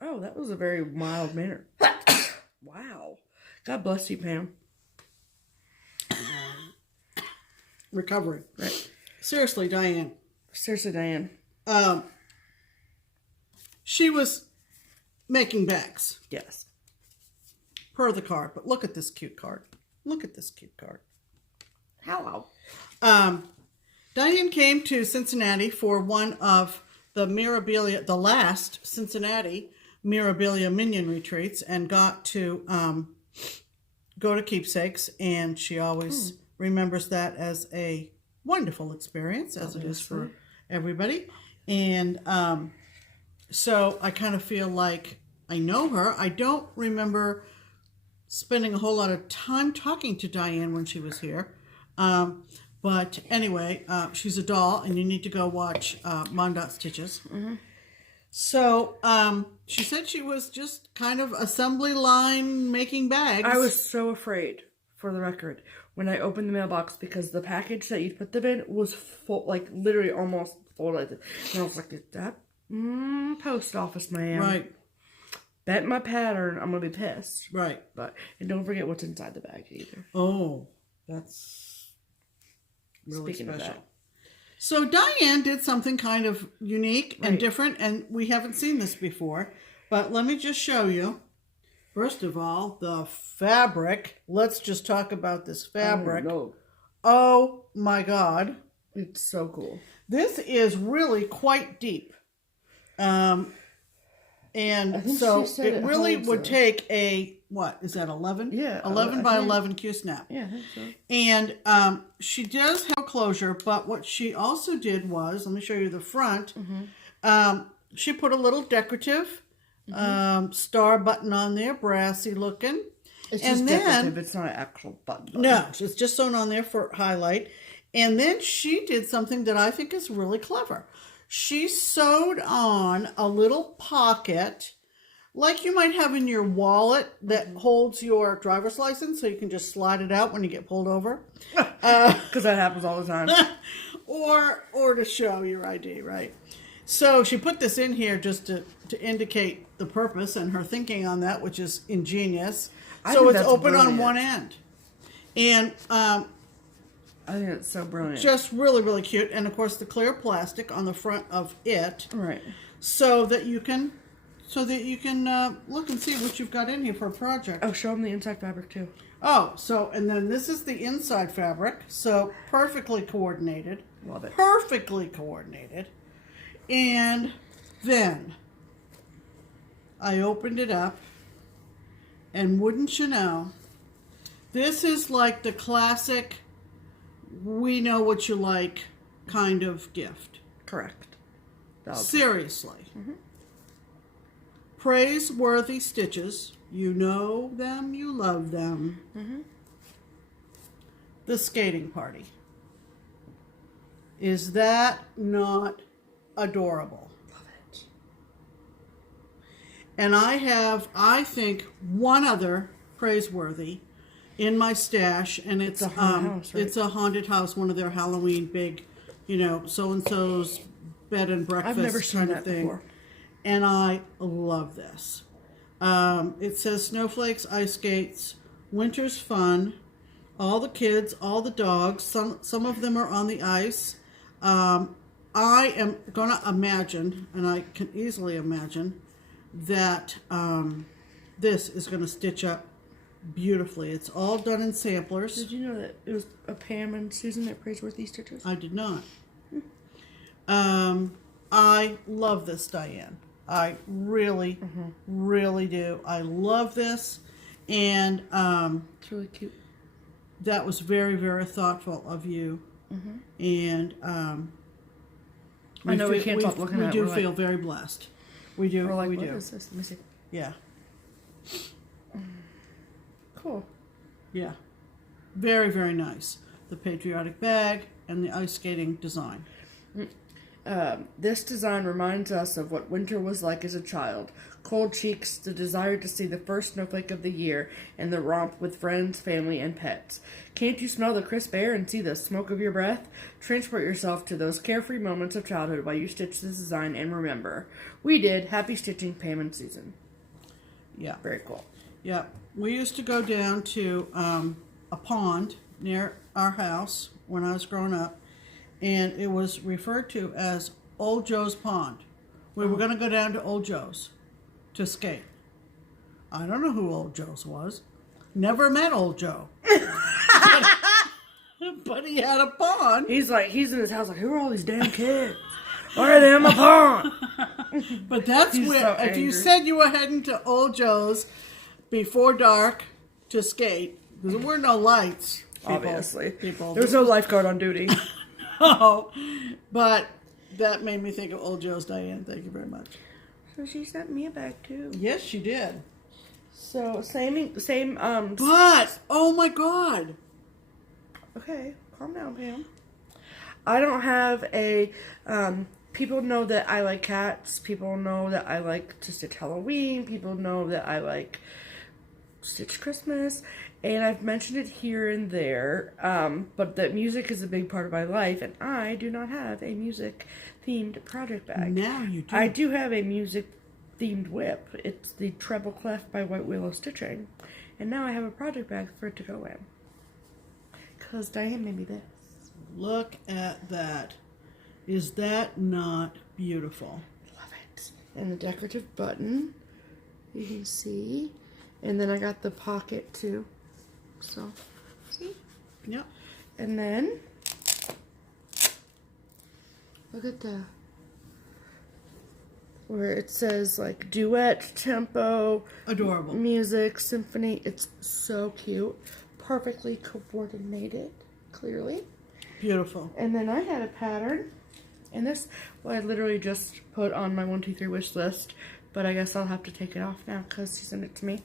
Oh, that was a very mild manner. Wow. God bless you, Pam. Recovery. Right. Seriously, Diane. Seriously, Diane. She was making bags Yes. per the card, but look at this cute card. Look at this cute card. Hello. Diane came to Cincinnati for one of the Mirabilia, the last Cincinnati Mirabilia Minion retreats, and got to go to Keepsakes, and she always remembers that as a wonderful experience, as it is for everybody. And so I kind of feel like I know her. I don't remember spending a whole lot of time talking to Diane when she was here. But anyway, she's a doll, and you need to go watch Mondot Stitches. So She said she was just kind of assembly line making bags. I was so afraid, for the record, when I opened the mailbox because the package that you put them in was full, like literally almost folded. And I was like, is that post office man? Right. Bet my pattern, I'm going to be pissed. Right. And don't forget what's inside the bag either. Oh, that's really Speaking special. of that. So Diane did something kind of unique and different, and we haven't seen this before. But let me just show you. First of all, the fabric. Let's just talk about this fabric. Oh my God. It's so cool. This is really quite deep. And so it really would take a, what, is that 11? Yeah. 11 by 11 Q-snap. Yeah, I think so. And she does have closure, but what she also did was, let me show you the front. She put a little decorative star button on there, brassy looking. It's just decorative, it's not an actual button. No, it's just sewn on there for highlight. And then she did something that I think is really clever. She sewed on a little pocket, like you might have in your wallet that holds your driver's license, so you can just slide it out when you get pulled over. Because that happens all the time. or to show your ID, right? So she put this in here just to indicate the purpose and her thinking on that, which is ingenious. So it's open on one end. And I think it's so brilliant. just really, really cute. And of course the clear plastic on the front of it. Right. So that you can look and see what you've got in here for a project. Oh, show them the inside fabric too. Oh, so, and then this is the inside fabric. So perfectly coordinated. Love it. Perfectly coordinated. And then I opened it up, and wouldn't you know, this is like the classic, we know what you like kind of gift. Correct. Seriously. Praiseworthy stitches. You know them, you love them. The skating party. Is that not adorable? Love it. And I have, I think, one other praiseworthy in my stash, and it's a haunted house, right? It's a haunted house, one of their Halloween big, so and so's bed and breakfast I've never seen kind of that thing. before. And I love this. It says snowflakes, ice skates, winter's fun, all the kids, all the dogs. Some of them are on the ice. I am going to imagine, and I can easily imagine, that this is going to stitch up beautifully. It's all done in samplers. Did you know that it was a Pam and Susan that Praiseworthy stitches? I did not. I love this, Diane. I really, really do. I love this. And It's really cute. that was very, very thoughtful of you. And I know we can't stop looking at it. We do feel very blessed. We do. We're like, we what do. is this? Let me see. Yeah. Cool. Yeah. Very, very nice. The patriotic bag and the ice skating design. This design reminds us of what winter was like as a child. Cold cheeks, the desire to see the first snowflake of the year, and the romp with friends, family, and pets. Can't you smell the crisp air and see the smoke of your breath? Transport yourself to those carefree moments of childhood while you stitch this design and remember. We did. Happy stitching, Pam and Susan. Yeah. Very cool. Yeah. We used to go down to a pond near our house when I was growing up, and it was referred to as Old Joe's Pond. We were going to go down to Old Joe's to skate. I don't know who Old Joe's was. Never met Old Joe. But he had a pond. He's in his house like, who are all these damn kids? Why are they in my pond? But that's He's where, so if you angry. said you were heading to Old Joe's before dark to skate, because there were no lights. Obviously. People. There was no lifeguard on duty. Oh, but that made me think of Old Joe's, Diane. Thank you very much. So she sent me a bag too. Yes, she did. So same But, oh my God. okay, calm down, Pam. I don't have a people know that I like cats. People know that I like to stitch Halloween. People know that I like stitch Christmas. And I've mentioned it here and there. But that music is a big part of my life. And I do not have a music-themed project bag. Now you do. I do have a music-themed whip. It's the Treble Clef by White Willow Stitching. And now I have a project bag for it to go in. Because Diane made me this. Look at that. Is that not beautiful? Love it. And the decorative button, you can see. And then I got the pocket too. So, see? Yep. And then, look at the, where it says like duet, tempo. Adorable. Music, symphony. It's so cute. Perfectly coordinated, clearly. Beautiful. And then I had a pattern. And this, well, I literally just put on my 1, 2, 3 wish list, but I guess I'll have to take it off now because she sent it to me.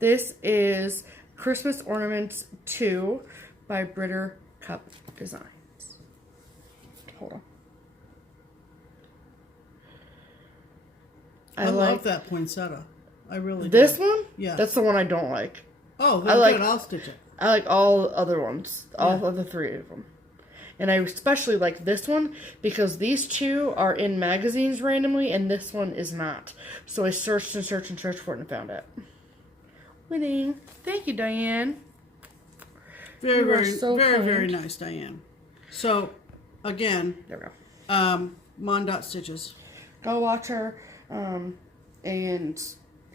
This is Christmas Ornaments 2 by Britter Cup Designs. Hold on. I love that poinsettia. I really this do. one? Yeah. That's the one I don't like. Oh, I like, good. I'll stitch it. I like all other ones. All of the 3 of them. And I especially like this one because these 2 are in magazines randomly and this one is not. So I searched and searched and searched for it and found it. Winning. Thank you, Diane. Very nice, Diane. So, again, there we go. Mon Stitches. Go watch her. And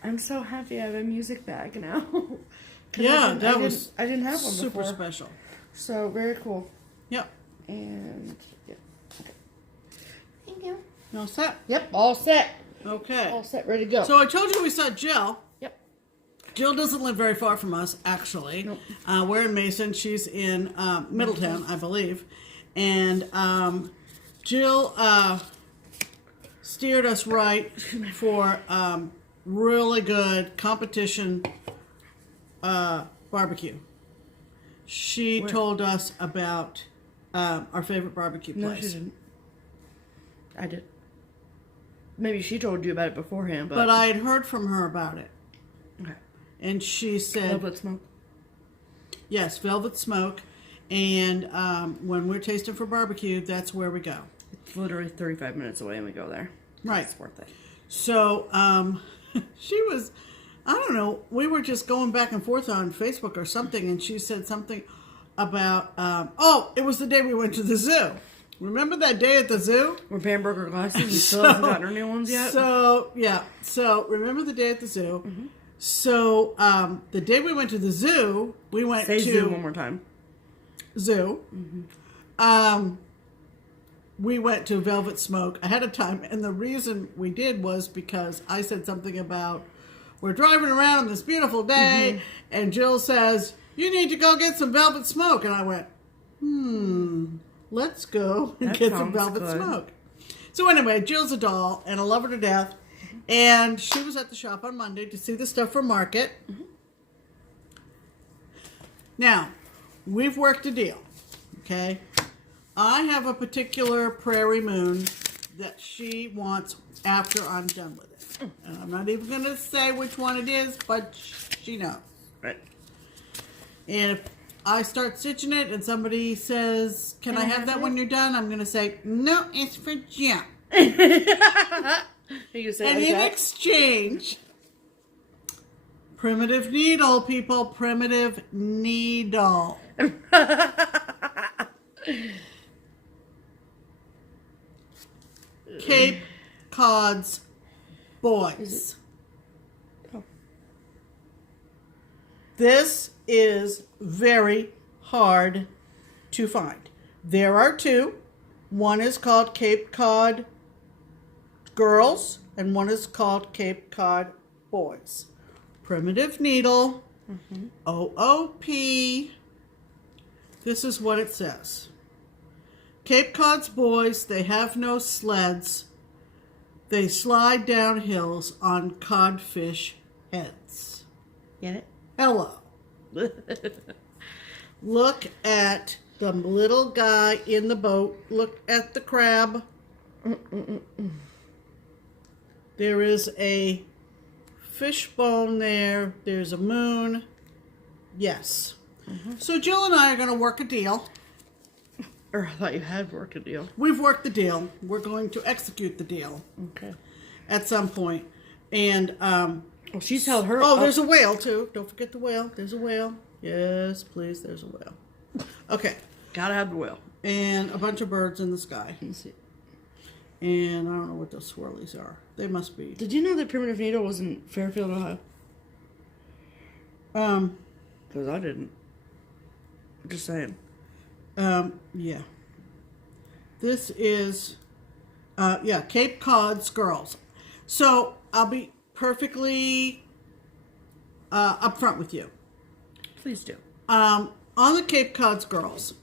I'm so happy I have a music bag now. Yeah, I didn't have one super before. special. So very cool. Yep. And yeah. Okay. Thank you. All set? Yep, all set. Okay. All set, ready to go. So I told you we saw Jill. Yep. Jill doesn't live very far from us, actually. Nope. We're in Mason. She's in Middletown, I believe. And Jill steered us right for really good competition barbecue. She told us about our favorite barbecue place. No, she didn't. I did. Maybe she told you about it beforehand, but I had heard from her about it. Okay. And she said... Velvet Smoke? Yes, Velvet Smoke. And when we're tasting for barbecue, that's where we go. It's literally 35 minutes away and we go there. Right. It's worth it. So, she was... I don't know. We were just going back and forth on Facebook or something, and she said something about... it was the day we went to the zoo. Remember that day at the zoo? We're Bamberger glasses. We still haven't gotten our new ones yet. So, yeah. So, remember the day at the zoo? Mm-hmm. So, the day we went to the zoo, we went to... Say zoo one more time. Zoo. Mm-hmm. We went to Velvet Smoke ahead of time, and the reason we did was because I said something about we're driving around on this beautiful day, and Jill says, you need to go get some Velvet Smoke. And I went, let's go and get some Velvet Smoke. So anyway, Jill's a doll, and I love her to death. And she was at the shop on Monday to see the stuff for market. Mm-hmm. Now, we've worked a deal, okay? I have a particular Prairie Moon that she wants after I'm done with it. And I'm not even going to say which one it is, but she knows. Right. And if I start stitching it and somebody says, can I have that when you're done? I'm going to say, no, it's for Jill. You say and like in that? exchange, primitive needle, people, primitive needle. Cape Cod's boys. Oh. This is very hard to find. There are 2. One is called Cape Cod Girls, and one is called Cape Cod Boys. Primitive needle, OOP. This is what it says. Cape Cod's boys, they have no sleds. They slide down hills on codfish heads. Get it? Hello. Look at the little guy in the boat. Look at the crab. There is a fishbone there. There's a moon. Yes. So Jill and I are going to work a deal. Or I thought you had worked a deal. We've worked the deal. We're going to execute the deal. Okay. At some point. And, well, she's held her. Oh, there's a whale, too. Don't forget the whale. There's a whale. Yes, please, there's a whale. Okay. Gotta have the whale. And a bunch of birds in the sky. Let's see. And I don't know what those swirlies are. They must be. Did you know that Primitive Needle was in Fairfield, Ohio? Because I didn't. Just saying. Yeah. This is, Cape Cod's Girls. So I'll be perfectly upfront with you. Please do. On the Cape Cod's Girls,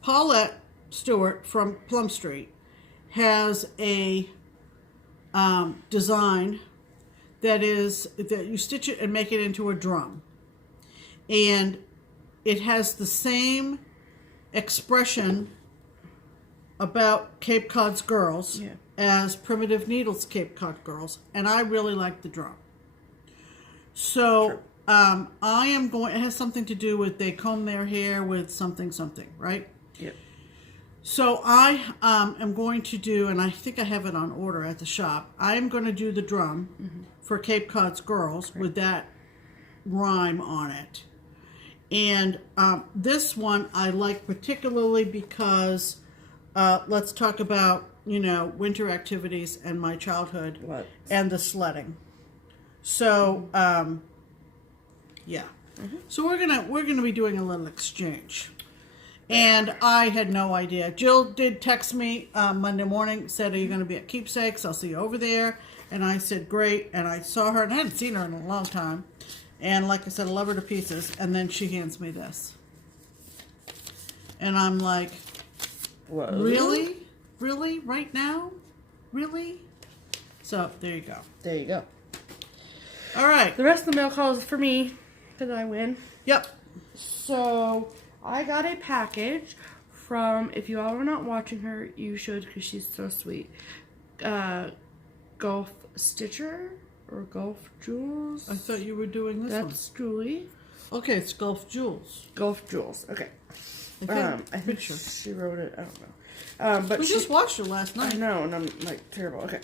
Paulette Stewart from Plum Street has a design that you stitch it and make it into a drum. And it has the same expression about Cape Cod's Girls as Primitive Needle's Cape Cod Girls, and I really like the drum. So I am going. It has something to do with they comb their hair with something, right? Yep. So I am going to do, and I think I have it on order at the shop. I am going to do the drum for Cape Cod's Girls with that rhyme on it. And this one I like particularly because let's talk about, winter activities and my childhood and the sledding. So, yeah. So we're gonna be doing a little exchange. And I had no idea. Jill did text me Monday morning, said, "Are you going to be at Keepsakes? I'll see you over there." And I said, "Great." And I saw her, and I hadn't seen her in a long time. And like I said, I love her to pieces. And then she hands me this. And I'm like, Whoa. Really? Really? Right now? Really? So, there you go. There you go. All right. The rest of the mail call is for me. Did I win? Yep. So, I got a package from, if you all are not watching her, you should because she's so sweet. Gulf Stitcher? Or Gulf Jewels? I thought you were doing this one. That's Julie. Okay, it's Gulf Jewels. Gulf Jewels. Okay. I think she wrote it. I don't know. But we just watched it last night. I know, and I'm like terrible. Okay.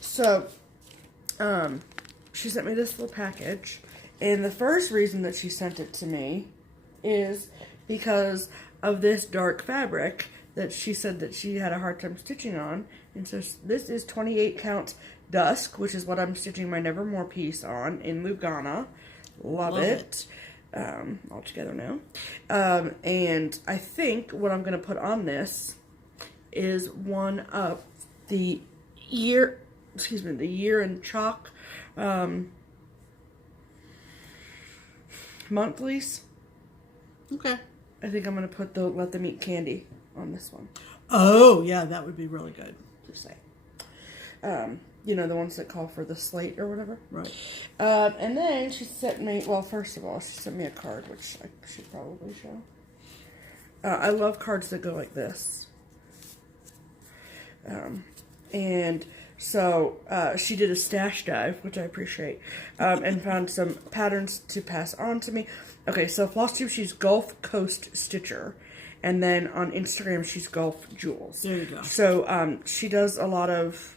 So, she sent me this little package, and the first reason that she sent it to me is because of this dark fabric that she said that she had a hard time stitching on. And so this is 28 count Dusk, which is what I'm stitching my Nevermore piece on in Lugana. Love it. All together now. And I think what I'm going to put on this is one of the year in chalk monthlies. Okay. I think I'm going to put the Let Them Eat Candy on this one. Oh, yeah, that would be really good. Just say. The ones that call for the slate or whatever. Right. And then she sent me, well, first of all, she sent me a card, which I should probably show. I love cards that go like this. And so she did a stash dive, which I appreciate, and found some patterns to pass on to me. Okay, so FlossTube, she's Gulf Coast Stitcher. And then on Instagram, she's Gulf Jewels. There you go. So she does a lot of...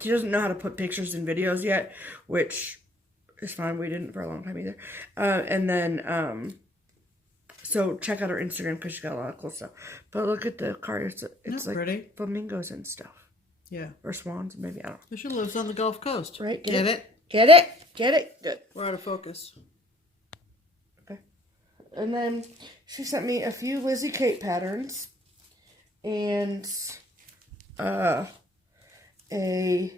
She doesn't know how to put pictures in videos yet, which is fine. We didn't for a long time either. And then... So check out her Instagram because she's got a lot of cool stuff. But look at the card. It's like pretty. Flamingos and stuff. Yeah. Or swans, maybe. I don't know. She lives on the Gulf Coast. Right? Get it? Get it? Get it? Good. We're out of focus. Okay. And then she sent me a few Lizzie Kate patterns. And a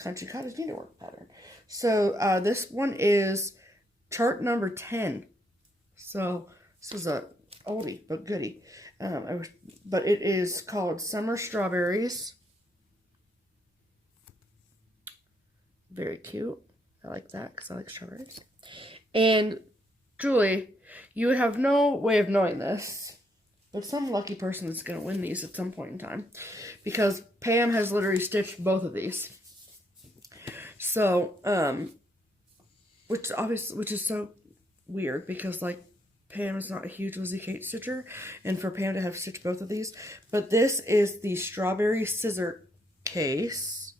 Country Cottage Needlework pattern. So this one is chart number 10. So this was a oldie but goodie. But it is called Summer Strawberries. Very cute. I like that because I like strawberries. And Julie, you would have no way of knowing this, But some lucky person is going to win these at some point in time. Because Pam has literally stitched both of these. So, which is so weird because, like, Pam is not a huge Lizzie Kate stitcher. And for Pam to have stitched both of these. But this is the strawberry scissor case.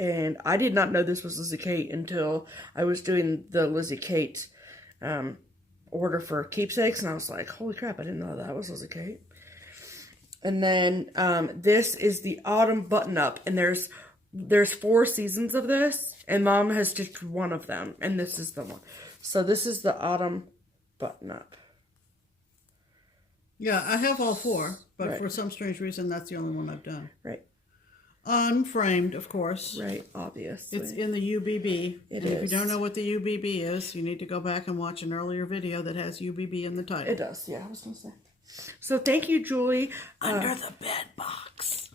And I did not know this was Lizzie Kate until I was doing the Lizzie Kate order for keepsakes. And I was like, holy crap, I didn't know that was Lizzie Kate. And then this is the autumn button-up. And there's 4 seasons of this. And Mom has stitched one of them. And this is the one. So this is the autumn button-up. Yeah, I have all 4. But Right. for some strange reason, that's the only one I've done. Right. Unframed, of course. Right, obviously. It's in the UBB. It If you is. don't know what the UBB is, you need to go back and watch an earlier video that has UBB in the title. It does, yeah, I was going to say. So thank you, Julie. Under the bed box.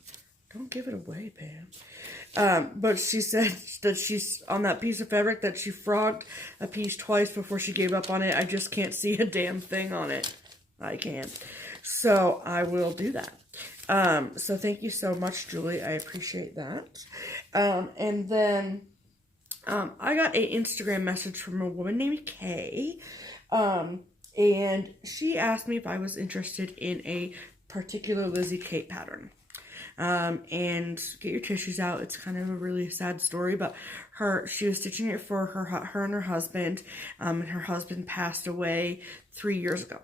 Don't give it away, Pam. But she said that she's on that piece of fabric that she frogged a piece twice before she gave up on it. I just can't see a damn thing on it. I can't. So I will do that. So thank you so much, Julie. I appreciate that. And then I got an Instagram message from a woman named Kay. And she asked me if I was interested in a particular Lizzie Kate pattern. And get your tissues out. It's kind of a really sad story, but she was stitching it for her and her husband. And her husband passed away 3 years ago.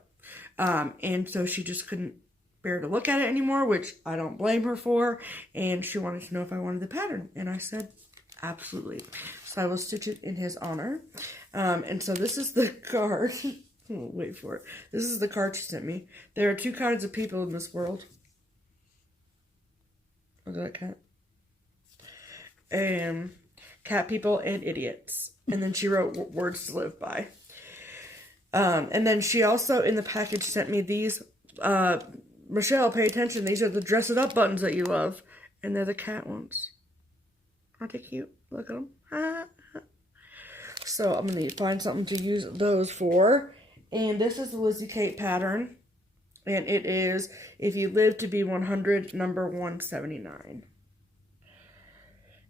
And so she just couldn't bear to look at it anymore, which I don't blame her for. And she wanted to know if I wanted the pattern. And I said, absolutely. So I will stitch it in his honor. And so this is the card. Wait for it. This is the card she sent me. There are 2 kinds of people in this world. Look at that cat. Cat people and idiots. And then she wrote words to live by. And then she also, in the package, sent me these. Michelle, pay attention. These are the dress it up buttons that you love. And they're the cat ones. Aren't they cute? Look at them. So I'm going to find something to use those for. And this is the Lizzie Kate pattern. And it is, if you live to be 100, number 179.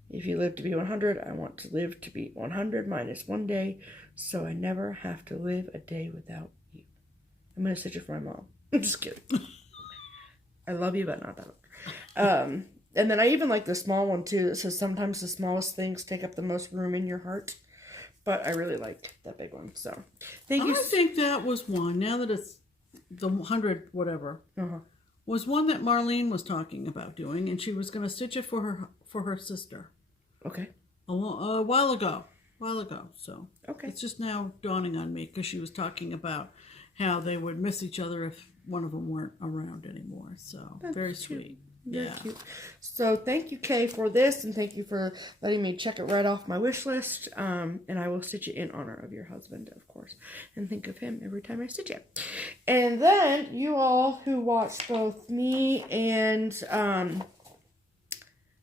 If you live to be 100, I want to live to be 100 minus 1 day, so I never have to live a day without you. I'm going to stitch it for my mom. I'm just kidding. I love you, but not that one. And then I even like the small one, too. It says sometimes the smallest things take up the most room in your heart. But I really liked that big one, so thank you. I think that was one, now that it's the 100 whatever, was one that Marlene was talking about doing, and she was going to stitch it for her sister. Okay. A while ago. So okay, it's just now dawning on me because she was talking about how they would miss each other if one of them weren't around anymore. So that's very cute. sweet. Very cute. So thank you, Kay, for this, and thank you for letting me check it right off my wish list. And I will stitch it in honor of your husband, of course, and think of him every time I stitch it. And then you all who watched both me and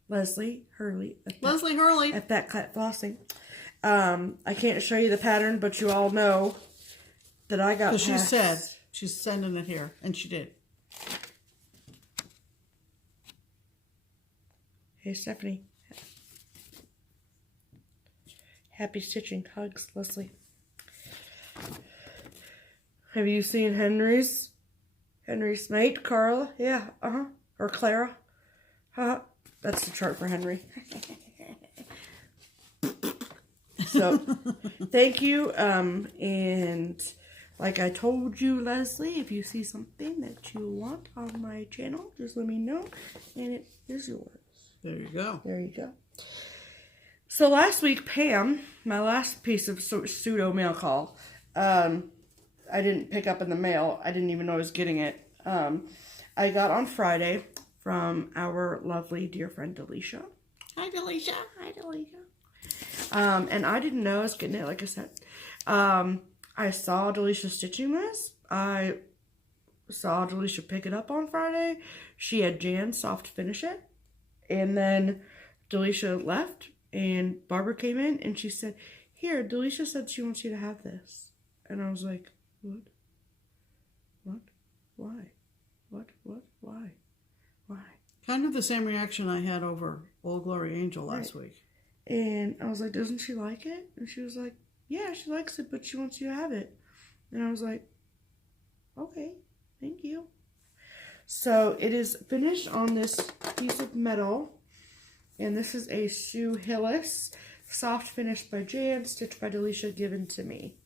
Leslie Hurley at that cut flossing. I can't show you the pattern, but you all know that I got. Because she said she's sending it here, and she did. Hey, Stephanie. Happy stitching. Hugs, Leslie. Have you seen Henry's mate, Carla? Yeah, or Clara. That's the chart for Henry. So, thank you. And like I told you, Leslie, if you see something that you want on my channel, just let me know, and it is yours. There you go. There you go. So last week, Pam, my last piece of pseudo mail call, I didn't pick up in the mail. I didn't even know I was getting it. I got on Friday from our lovely dear friend, Delisha. Hi, Delisha. Hi, Delisha. And I didn't know I was getting it, like I said. I saw Delisha stitching this. I saw Delisha pick it up on Friday. She had Jan soft finish it. And then Delisha left, and Barbara came in, and she said, here, Delisha said she wants you to have this. And I was like, what? Why? What? Why? Kind of the same reaction I had over Old Glory Angel last week. And I was like, doesn't she like it? And she was like, yeah, she likes it, but she wants you to have it. And I was like, okay, thank you. So it is finished on this piece of metal. And this is a Sue Hillis, soft finish by Jan, stitched by Delisha, given to me.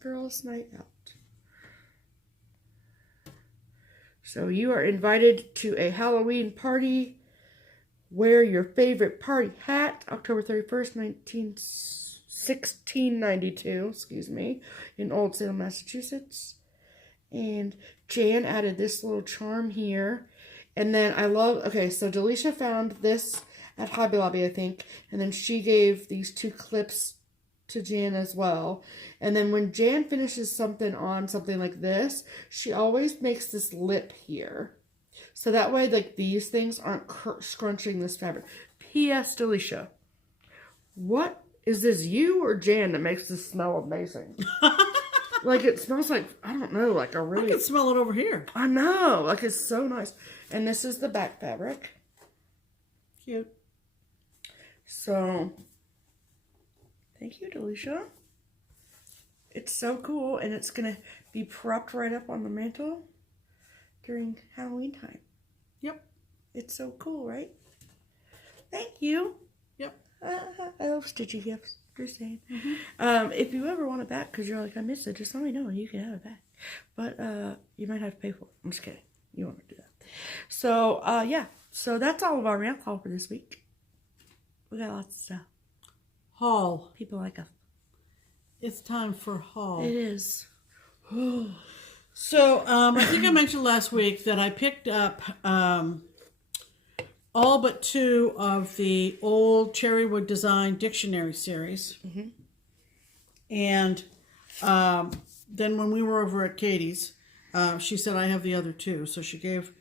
Girls' night out. So you are invited to a Halloween party. Wear your favorite party hat, October 31st, 1692, excuse me, in Old Salem, Massachusetts. And Jan added this little charm here. And then I love, okay, so Delisha found this at Hobby Lobby, I think. And then she gave these 2 clips to Jan as well. And then when Jan finishes something on something like this, she always makes this lip here. So that way, like, these things aren't scrunching this fabric. P.S. Delisha, what is this, you or Jan, that makes this smell amazing? Like, it smells like, I don't know, like a really... I can smell it over here. I know, like, it's so nice. And this is the back fabric. Cute. So, thank you, Delisha. It's so cool, and it's going to be propped right up on the mantle during Halloween time. Yep. It's so cool, right? Thank you. Yep. I love stitchy gifts. Just saying. If you ever want it back because you're like, I missed it, just let me know and you can have it back. But you might have to pay for it. I'm just kidding. You won't do that. So, yeah. So that's all of our rant haul for this week. We got lots of stuff. Haul. People like us. It's time for haul. It is. So, I think I mentioned last week that I picked up all but 2 of the old Cherrywood Design Dictionary series. And then when we were over at Katie's, she said I have the other 2. So she gave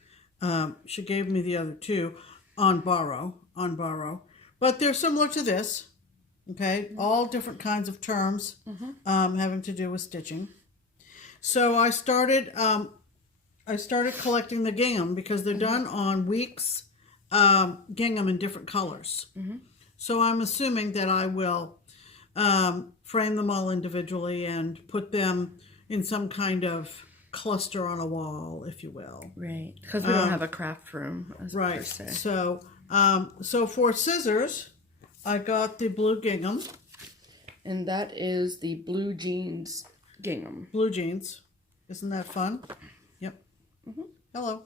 me the other 2 on borrow. But they're similar to this. Okay, all different kinds of terms having to do with stitching. So I started collecting the gingham because they're done on weeks gingham in different colors. So I'm assuming that I will frame them all individually and put them in some kind of cluster on a wall, if you will. Right, because we don't have a craft room, right. per se. So, so for scissors, I got the blue gingham. And that is the blue jeans gingham. Blue jeans. Isn't that fun? Yep. Hello.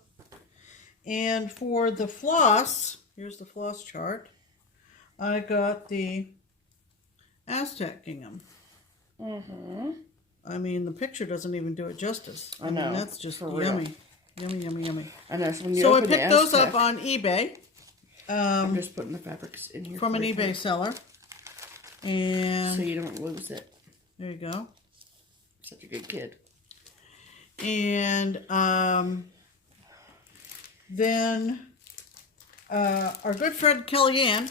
And for the floss, here's the floss chart. I got the Aztec gingham. I mean, the picture doesn't even do it justice. I know. Mean, that's just yummy. Yummy. I know. So I picked those up on eBay. I'm just putting the fabrics in here. From an eBay seller. And so you don't lose it. There you go. Such a good kid. And then our good friend Kellyanne.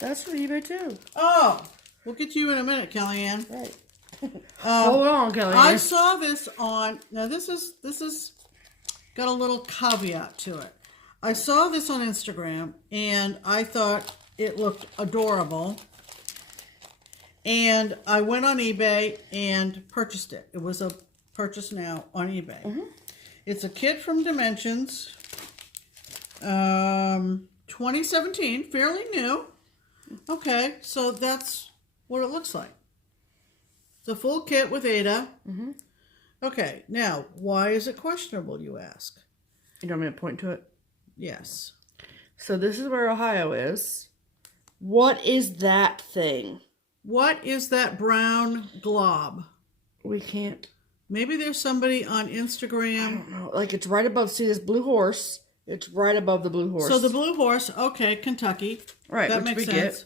That's from eBay too. Oh, we'll get to you in a minute, Kellyanne. Right. Hold on, Kellyanne. I saw this on. Now this is got a little caveat to it. I saw this on Instagram and I thought it looked adorable. And I went on eBay and purchased it. It was a purchase now on eBay. It's a kit from Dimensions. 2017, fairly new. Okay, so that's what it looks like. It's a full kit with Ada. Okay, now, why is it questionable, you ask? You want me to point to it? Yes. So this is where Ohio is. What is that thing? What is that brown glob? We can't. Maybe there's somebody on Instagram. I don't know. Like, it's right above, see this blue horse? It's right above the blue horse. So the blue horse, okay, Kentucky. Right, that which makes we sense. get.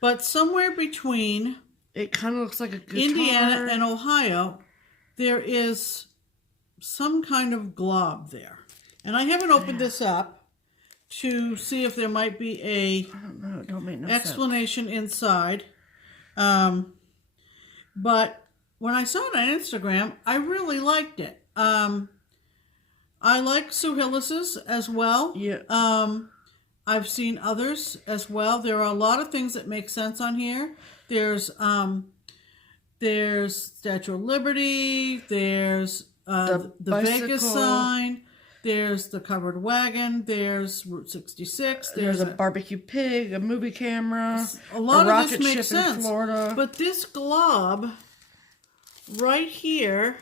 But somewhere between it kind of looks like a guitar. Indiana and Ohio, there is some kind of glob there. And I haven't opened this up to see if there might be a I don't know. It don't make no explanation inside. But when I saw it on Instagram, I really liked it. I like Sue Hillis's as well. Yeah. I've seen others as well. There are a lot of things that make sense on here. There's Statue of Liberty. There's the Vegas sign. There's the covered wagon. There's Route 66. There's a barbecue pig, a movie camera, a lot a of rocket this makes ship sense. in Florida. But this glob right here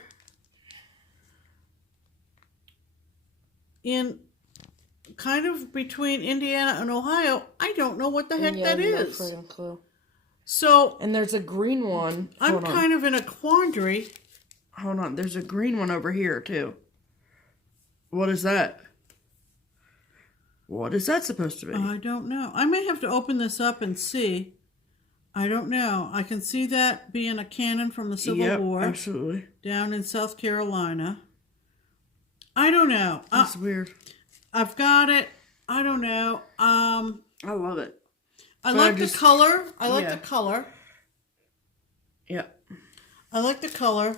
in kind of between Indiana and Ohio, I don't know what the heck that is. No freaking clue. So, and there's a green one. I'm kind of in a quandary. Hold on, there's a green one over here too. What is that? What is that supposed to be? I don't know. I may have to open this up and see. I don't know. I can see that being a cannon from the Civil War. Absolutely. Down in South Carolina. I don't know. That's weird. I've got it. I don't know. I love it. I like the color. I like the color. Yeah. I like the color,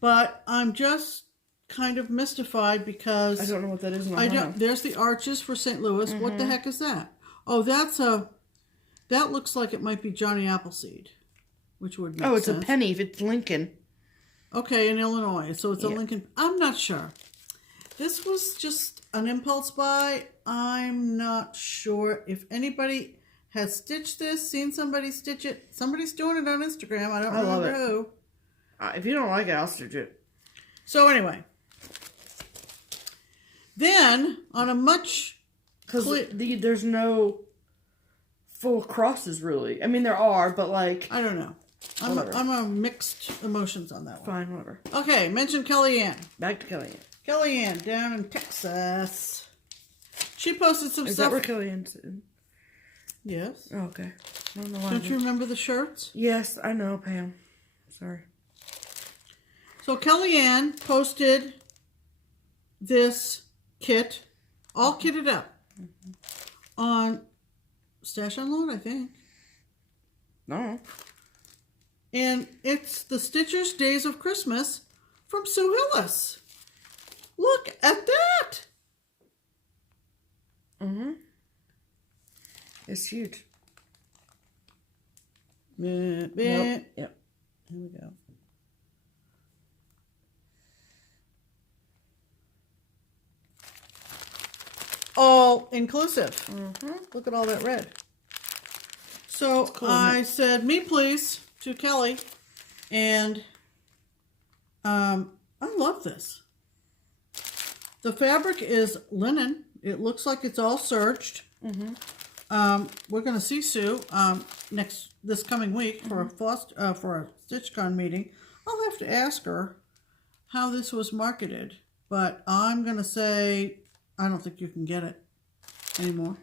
but I'm just kind of mystified because I don't know what that is. There's the arches for St. Louis. What the heck is that? Oh, that looks like it might be Johnny Appleseed, which would make sense. Oh, it's a penny. If it's Lincoln. Okay, in Illinois. So it's a Lincoln. I'm not sure. This was just an impulse buy. I'm not sure if anybody has stitched this, seen somebody stitch it. Somebody's doing it on Instagram. I don't remember who. If you don't like it, I'll stitch it. So anyway. Then, on a much... Because there's no full crosses, really. I mean, there are, but like... I don't know. I'm a mixed emotions on that one. Fine, whatever. Okay, mention Kellyanne. Back to Kellyanne. Kellyanne, down in Texas. She posted some Is stuff. that where Kellyanne's in? Yes. Oh, okay. I don't know why. Don't you remember the shirts? Yes, I know, Pam. Sorry. So Kellyanne posted this kit, all kitted up, on Stash Unload, I think. No. And it's the Stitcher's Days of Christmas from Sue Hillis. Look at that! Mm-hmm. It's huge. Nope. Yep. Here we go. All inclusive. Mm-hmm. Look at all that red. So cool, I said, me please, to Kelly. And I love this. The fabric is linen. It looks like it's all serged. Mm-hmm. We're going to see Sue this coming week for a StitchCon meeting. I'll have to ask her how this was marketed, but I'm going to say I don't think you can get it anymore,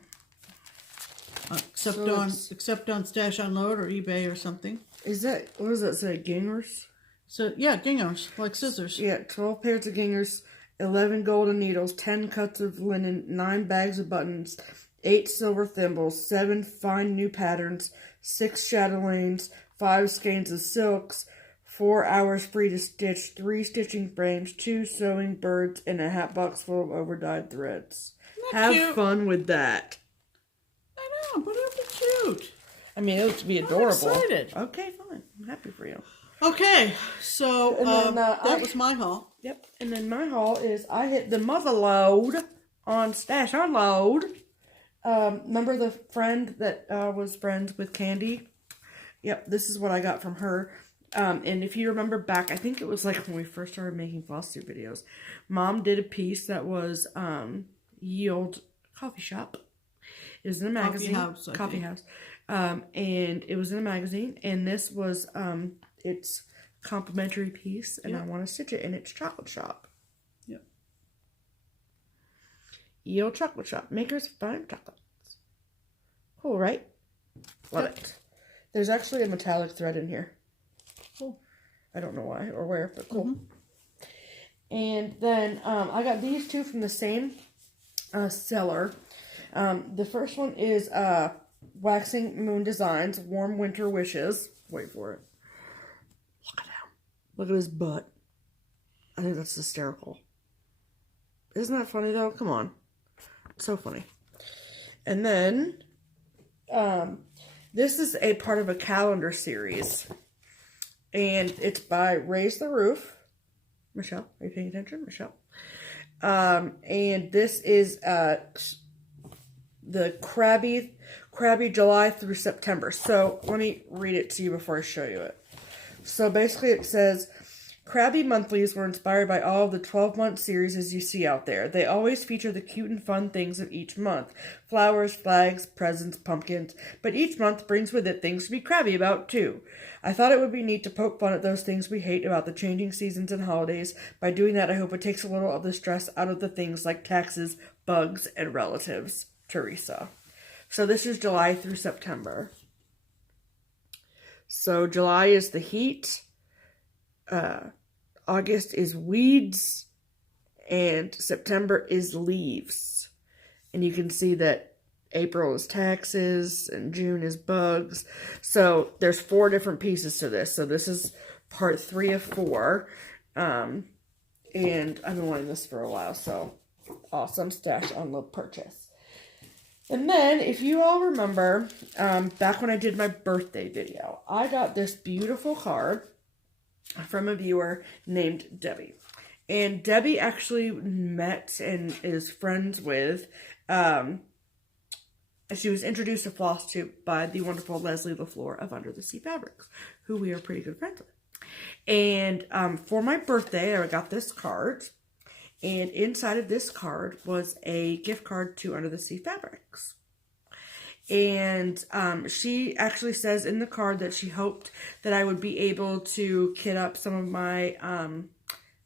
except on Stash Unload or eBay or something. Is that, what does that say, gingers? So yeah, gingers, like scissors. Yeah, 12 pairs of gingers, 11 golden needles, 10 cuts of linen, 9 bags of buttons, 8 silver thimbles, 7 fine new patterns, 6 chatelaines, 5 skeins of silks, 4 hours free to stitch, 3 stitching frames, 2 sewing birds, and a hat box full of overdyed threads. Have cute? fun with that. I know, but it'll be cute. I mean, it looks to be adorable. I'm excited. Okay, fine. I'm happy for you. Okay, so that was my haul. Yep. And then my haul is I hit the mother load on Stash Unload. Remember the friend that was friends with Candy? Yep, this is what I got from her. And if you remember back, I think it was like when we first started making FlossTube videos, Mom did a piece that was Yield Coffee Shop. It was in a magazine. Coffee House. And it was in a magazine, and this was its complimentary piece, and I want to stitch it, and it's Chocolate Shop. Yep. Yield Chocolate Shop, makers of fine chocolates. Cool, right? Love it. There's actually a metallic thread in here. Cool. I don't know why or where, but cool. Mm-hmm. And then I got these two from the same seller. The first one is Waxing Moon Designs, Warm Winter Wishes. Wait for it. Look at him. Look at his butt. I think that's hysterical. Isn't that funny though? Come on. It's so funny. And then, this is a part of a calendar series. And it's by Raise the Roof. Michelle, are you paying attention? Michelle. And this is the Crabby July through September. So let me read it to you before I show you it. So basically it says, Crabby Monthlies were inspired by all of the 12-month series you see out there. They always feature the cute and fun things of each month. Flowers, flags, presents, pumpkins. But each month brings with it things to be crabby about, too. I thought it would be neat to poke fun at those things we hate about the changing seasons and holidays. By doing that, I hope it takes a little of the stress out of the things like taxes, bugs, and relatives. Teresa. So this is July through September. So July is the heat. August is weeds, and September is leaves. And you can see that April is taxes, and June is bugs. So there's 4 different pieces to this. So this is part 3 of 4. And I've been wanting this for a while, so awesome stash unload purchase. And then, if you all remember, back when I did my birthday video, I got this beautiful card from a viewer named Debbie. And Debbie actually met and is friends with, she was introduced to FlossTube by the wonderful Leslie LaFleur of Under the Sea Fabrics, who we are pretty good friends with. And for my birthday, I got this card. And inside of this card was a gift card to Under the Sea Fabrics. And she actually says in the card that she hoped that I would be able to kit up some of my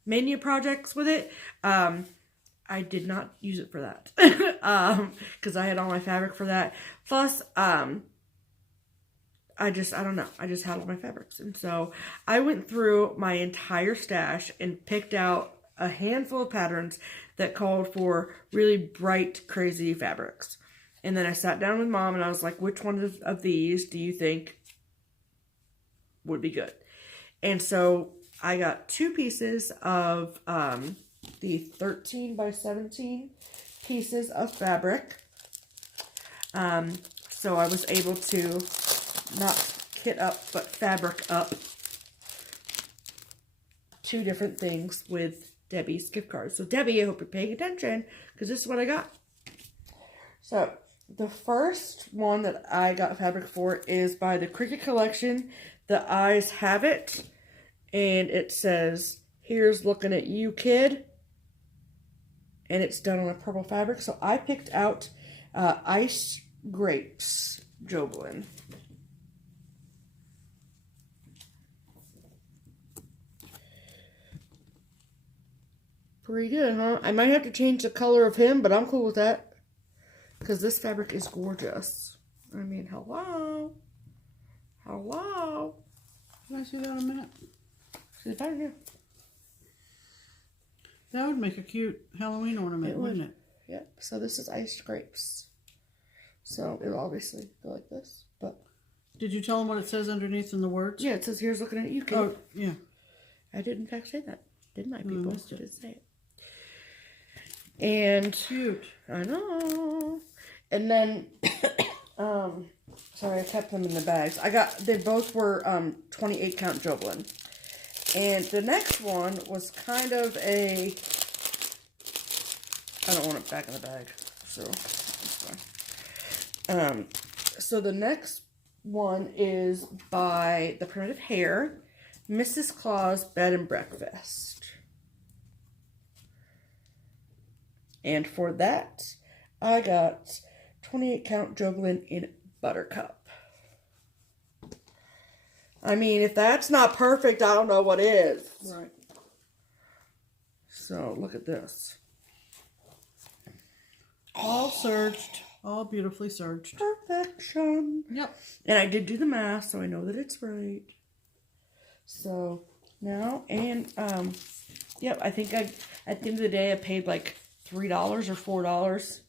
mania projects with it. I did not use it for that. Because I had all my fabric for that. Plus, I don't know. I just had all my fabrics. And so I went through my entire stash and picked out a handful of patterns that called for really bright, crazy fabrics. And then I sat down with Mom and I was like, which one of these do you think would be good? And so I got 2 pieces of the 13 by 17 pieces of fabric. So I was able to not kit up, but fabric up 2 different things with Debbie's gift card. So Debbie, I hope you're paying attention because this is what I got. So the first one that I got fabric for is by the Cricket Collection. The Eyes Have It. And it says, here's looking at you, kid. And it's done on a purple fabric. So I picked out Ice Grapes Joblin. Pretty good, huh? I might have to change the color of him, but I'm cool with that. Because this fabric is gorgeous. I mean, hello. Hello. Can I see that in a minute? See if I can. That would make a cute Halloween ornament, wouldn't it? Yep. So this is iced grapes. So it'll obviously go like this. But did you tell them what it says underneath in the words? yeah, it says, here's looking at you, kid. Oh, yeah. I did in fact say that. Didn't I, people? No, I missed it. I did say it. And Cute. I know. And then, sorry, I kept them in the bags. They both were 28 count Joblin. And the next one was kind of I don't want it back in the bag, so that's fine. So the next one is by the Primitive Hare, Mrs. Claus Bed and Breakfast. And for that, I got 28 count Joblin in Buttercup. I mean, if that's not perfect, I don't know what is. Right. So, look at this. All serged. All beautifully serged. Perfection. Yep. And I did do the math, so I know that it's right. So, now, and, yep, I think at the end of the day, I paid like $3 or $4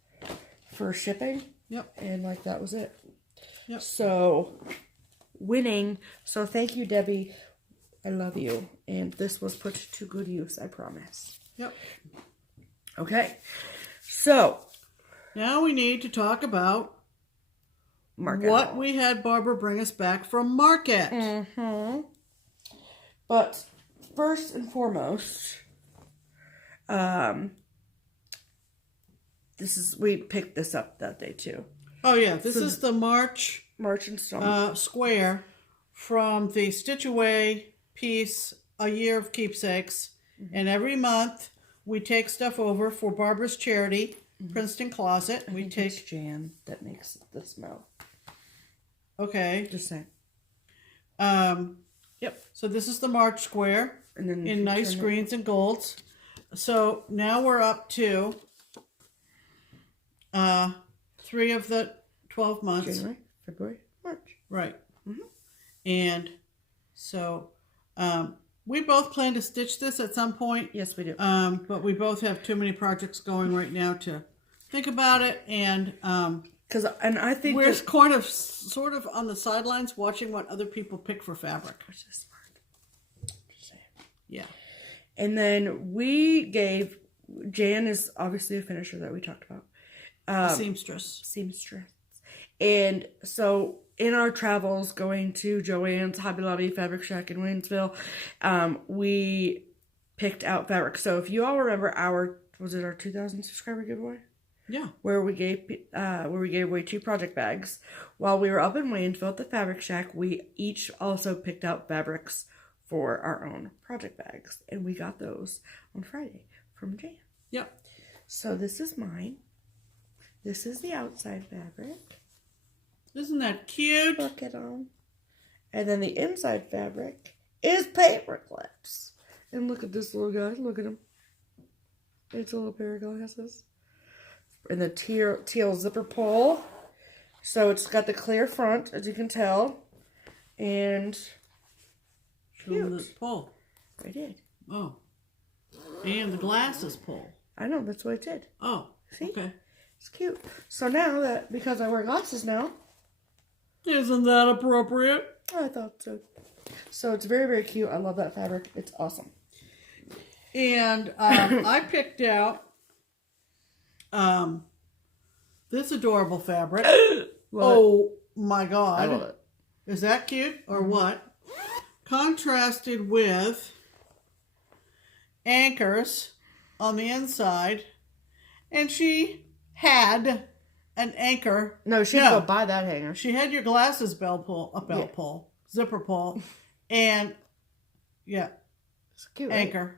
for shipping. Yep. And, like, that was it. Yep. So, winning. So, thank you, Debbie. I love you. And this was put to good use, I promise. Yep. Okay. So. Now we need to talk about Market what haul. we had Barbara bring us back from market. Mm-hmm. But first and foremost, we picked this up that day too. Oh yeah, this is the March installment square from the Stitch Away piece, A Year of Keepsakes. Mm-hmm. And every month we take stuff over for Barbara's charity, Princeton Closet. We take it's Jan that makes the smell. Okay. Just saying. Yep. So this is the March square, and then in nice greens and golds. So now we're up to 3 of the 12 months. January, February, March. Right. Mm-hmm. And so we both plan to stitch this at some point. Yes, we do. But we both have too many projects going right now to think about it, and I think we're kind of sort of on the sidelines watching what other people pick for fabric. Which is smart. Just saying. Yeah. And then we gave Jan is obviously a finisher that we talked about. Seamstress. And so in our travels going to Joann's, Hobby Lobby, Fabric Shack in Waynesville, we picked out fabric. So if you all remember our 2,000 subscriber giveaway? Yeah. Where we gave away 2 project bags. While we were up in Waynesville at the Fabric Shack, we each also picked out fabrics for our own project bags. And we got those on Friday from Jan. Yep. So this is mine. This is the outside fabric. Isn't that cute? Look at them. And then the inside fabric is paper clips. And look at this little guy. Look at him. It's a little pair of glasses. And the teal zipper pull. So it's got the clear front, as you can tell. And cute. Pull. I did. Oh. And the glasses pull. I know, that's what I did. Oh. See? Okay. It's cute. So now that, because I wear glasses now. Isn't that appropriate? I thought so. So it's very, very cute. I love that fabric. It's awesome. And I picked out this adorable fabric. Oh my God. I love it. Is that cute or what? Contrasted with anchors on the inside. And she had an anchor. No, she had to go buy that hanger. She had your glasses pull, zipper pull, and yeah, it's cute. Anchor.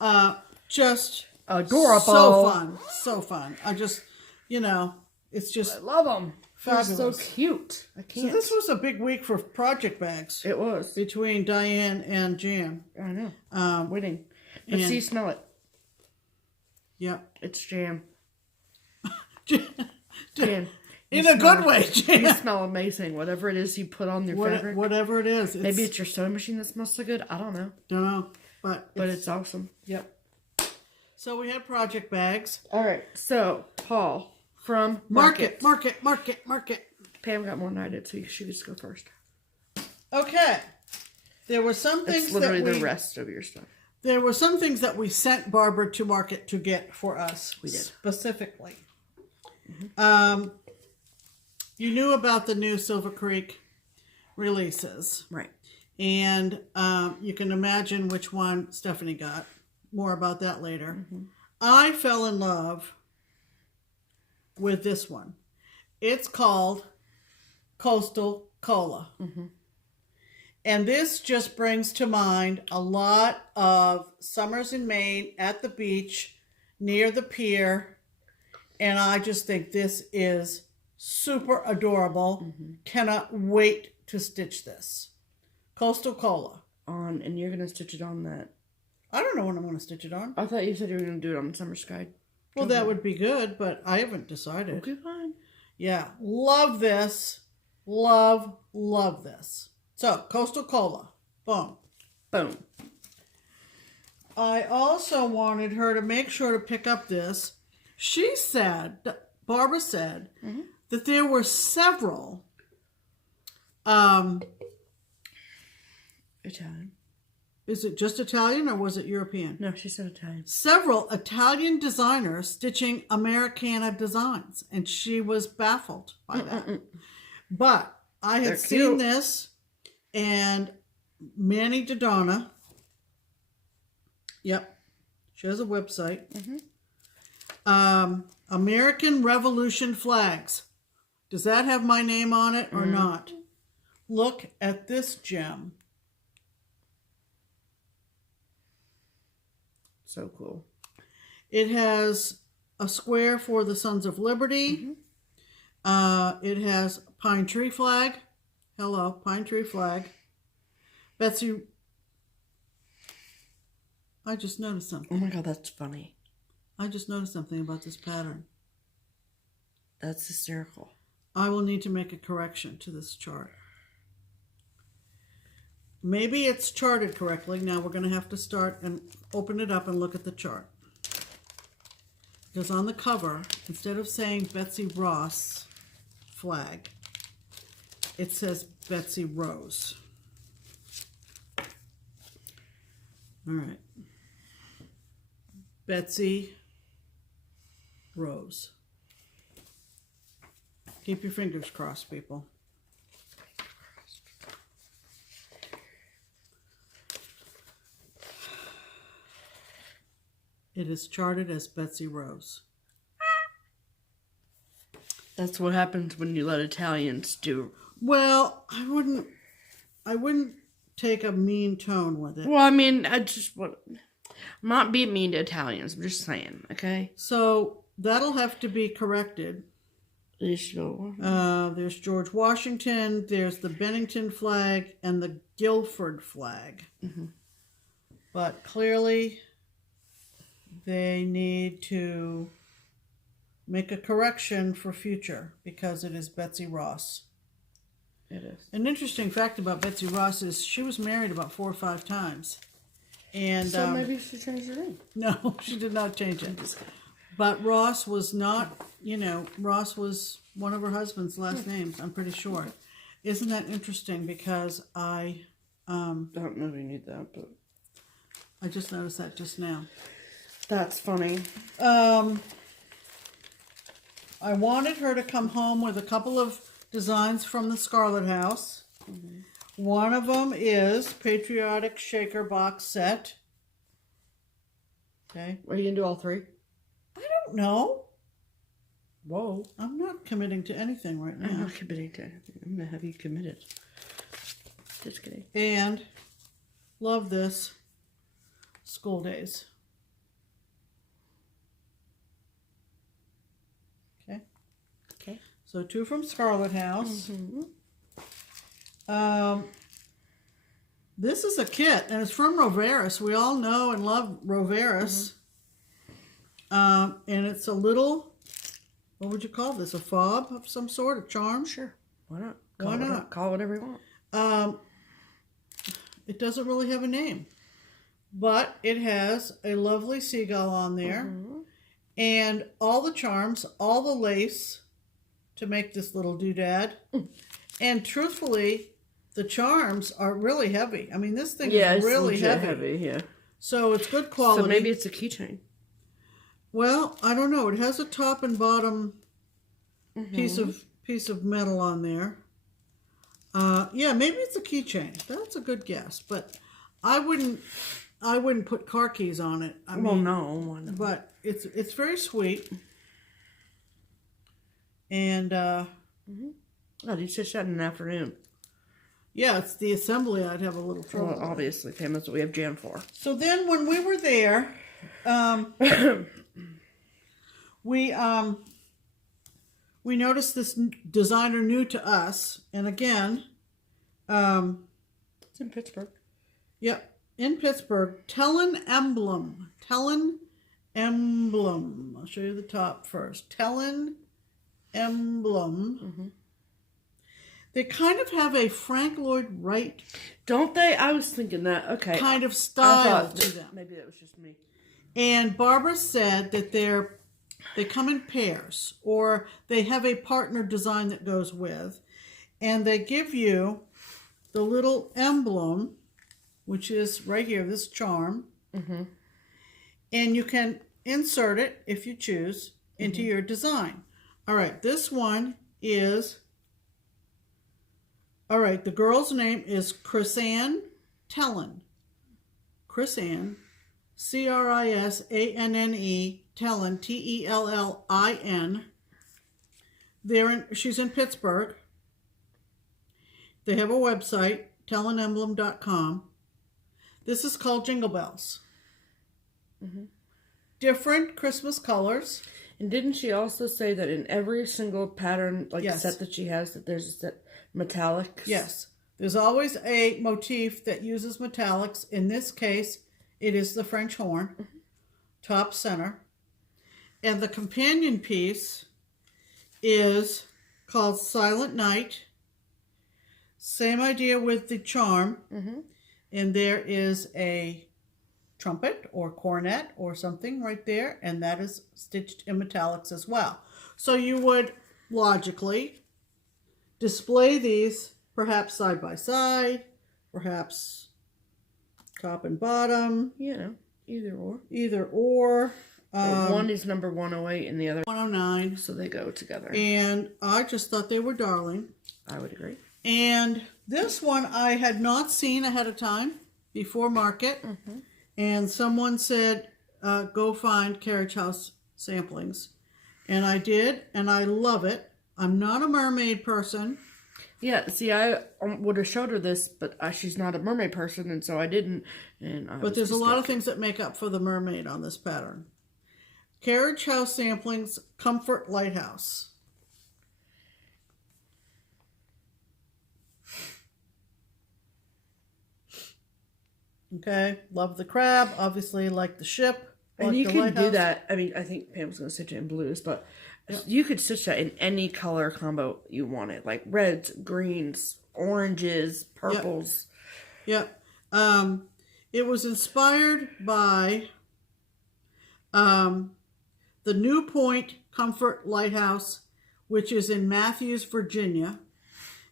Right? Just adorable. So fun. I just, it's just. I love them. Fabulous. They're so cute. I can't. So this was a big week for project bags. It was between Diane and Jan. I know. Winning. But see, smell it. Yep. It's jam. Jan. In a good way, Jan. You smell amazing. Whatever it is you put on your fabric. Whatever it is. Maybe it's your sewing machine that smells so good. I don't know. Don't know. But it's awesome. Yep. So we had project bags. All right. So, Paul from Market. Pam got more than I did, so she gets to go first. Okay. There were some things That's literally the rest of your stuff. There were some things that we sent Barbara to Market to get for us. We did. Specifically. Mm-hmm. You knew about the new Silver Creek releases. Right. And you can imagine which one Stephanie got. More about that later. Mm-hmm. I fell in love with this one. It's called Coastal Cola. Mm-hmm. And this just brings to mind a lot of summers in Maine at the beach near the pier. And I just think this is super adorable. Mm-hmm. Cannot wait to stitch this. Coastal Cola. And you're going to stitch it on that. I don't know when I'm going to stitch it on. I thought you said you were going to do it on Summer Sky. Well, that would be good, but I haven't decided. Okay, fine. Yeah. Love this. Love this. So, Coastal Cola. Boom. Boom. I also wanted her to make sure to pick up this. She said, Barbara said, mm-hmm. that there were several Italian. Is it just Italian or was it European? No, she said Italian. Several Italian designers stitching Americana designs, and she was baffled by that. But I had seen this, and Manny Dodonna, yep, she has a website. American Revolution flags. Does that have my name on it or not? Look at this gem. So cool. It has a square for the Sons of Liberty. It has pine tree flag. Hello, pine tree flag. Betsy, I just noticed something. Oh my God, that's funny. I just noticed something about this pattern. That's hysterical. I will need to make a correction to this chart. Maybe it's charted correctly. Now we're going to have to start and open it up and look at the chart. Because on the cover, instead of saying Betsy Ross flag, it says Betsy Rose. All right. Betsy Rose. Keep your fingers crossed, people. It is charted as Betsy Rose. That's what happens when you let Italians do. Well, I wouldn't take a mean tone with it. Well, I mean, I'm not being mean to Italians. I'm just saying, okay? So that'll have to be corrected. There's George Washington, there's the Bennington flag, and the Guilford flag. But clearly, they need to make a correction for future because it is Betsy Ross. It is. An interesting fact about Betsy Ross is she was married about 4 or 5 times. And so maybe she changed her name. No, she did not change it. But Ross was not, Ross was one of her husband's last names, I'm pretty sure. Isn't that interesting? Because I don't know if you need that, but I just noticed that just now. That's funny. I wanted her to come home with a couple of designs from the Scarlet House. One of them is Patriotic Shaker Box Set. Okay. Are you going to do all 3? I don't know. Whoa. I'm not committing to anything right now. I'm not committing to anything. I'm going to have you committed. Just kidding. And love this. School Days. Okay. Okay. So 2 from Scarlet House. This is a kit, and it's from Roveris. We all know and love Roveris. And it's a little, what would you call this? A fob of some sort, a charm? Sure. Why not? Why not? Call it whatever you want. It doesn't really have a name, but it has a lovely seagull on there, and all the charms, all the lace to make this little doodad. And truthfully, the charms are really heavy. I mean, this thing is really heavy. Yeah. So it's good quality. So maybe it's a keychain. Well, I don't know. It has a top and bottom piece of metal on there. Yeah, maybe it's a keychain. That's a good guess, but I wouldn't put car keys on it. I mean, no, why not? But it's very sweet. And Oh, you stitched that in an afternoon. yeah, it's the assembly I'd have a little trouble. Well, obviously, Pam, that's what we have jam for. So then, when we were there, we noticed this designer new to us, and again, It's in Pittsburgh. Yep, in Pittsburgh, Tellin Emblem. Tellin Emblem. I'll show you the top first. Tellin Emblem. They kind of have a Frank Lloyd Wright. Don't they? I was thinking that. Okay. Kind of style to them. Maybe that was just me. And Barbara said that they come in pairs, or they have a partner design that goes with, and they give you the little emblem which is right here, this charm. And you can insert it, if you choose, into your design. All right, this one is, all right, the girl's name is Chrisanne Tellin. Chrisanne, Crisanne, Tellin, Tellin. She's in Pittsburgh. They have a website, tellinemblem.com. This is called Jingle Bells. Different Christmas colors. And didn't she also say that in every single pattern, like Yes. set that she has, that there's a set metallics? Yes. There's always a motif that uses metallics. In this case, it is the French horn, top center. And the companion piece is called Silent Night. Same idea with the charm. And there is a trumpet or cornet or something right there, and that is stitched in metallics as well. So you would logically display these perhaps side by side, perhaps top and bottom. You know, either or. Either or. One is number 108 and the other 109. so they go together. And I just thought they were darling. I would agree. And this one I had not seen ahead of time before market. And someone said, go find Carriage House samplings. And I did, and I love it. I'm not a mermaid person. Yeah, see, I would have showed her this, but she's not a mermaid person, and so I didn't. But there's a lot of things that make up for the mermaid on this pattern. Carriage House samplings, Comfort Lighthouse. Okay, love the crab, obviously like the ship. And you can do that. I mean, I think Pam's going to stitch it in blues, but you could stitch that in any color combo you wanted, like reds, greens, oranges, purples. Yep. It was inspired by the New Point Comfort Lighthouse, which is in Matthews, Virginia.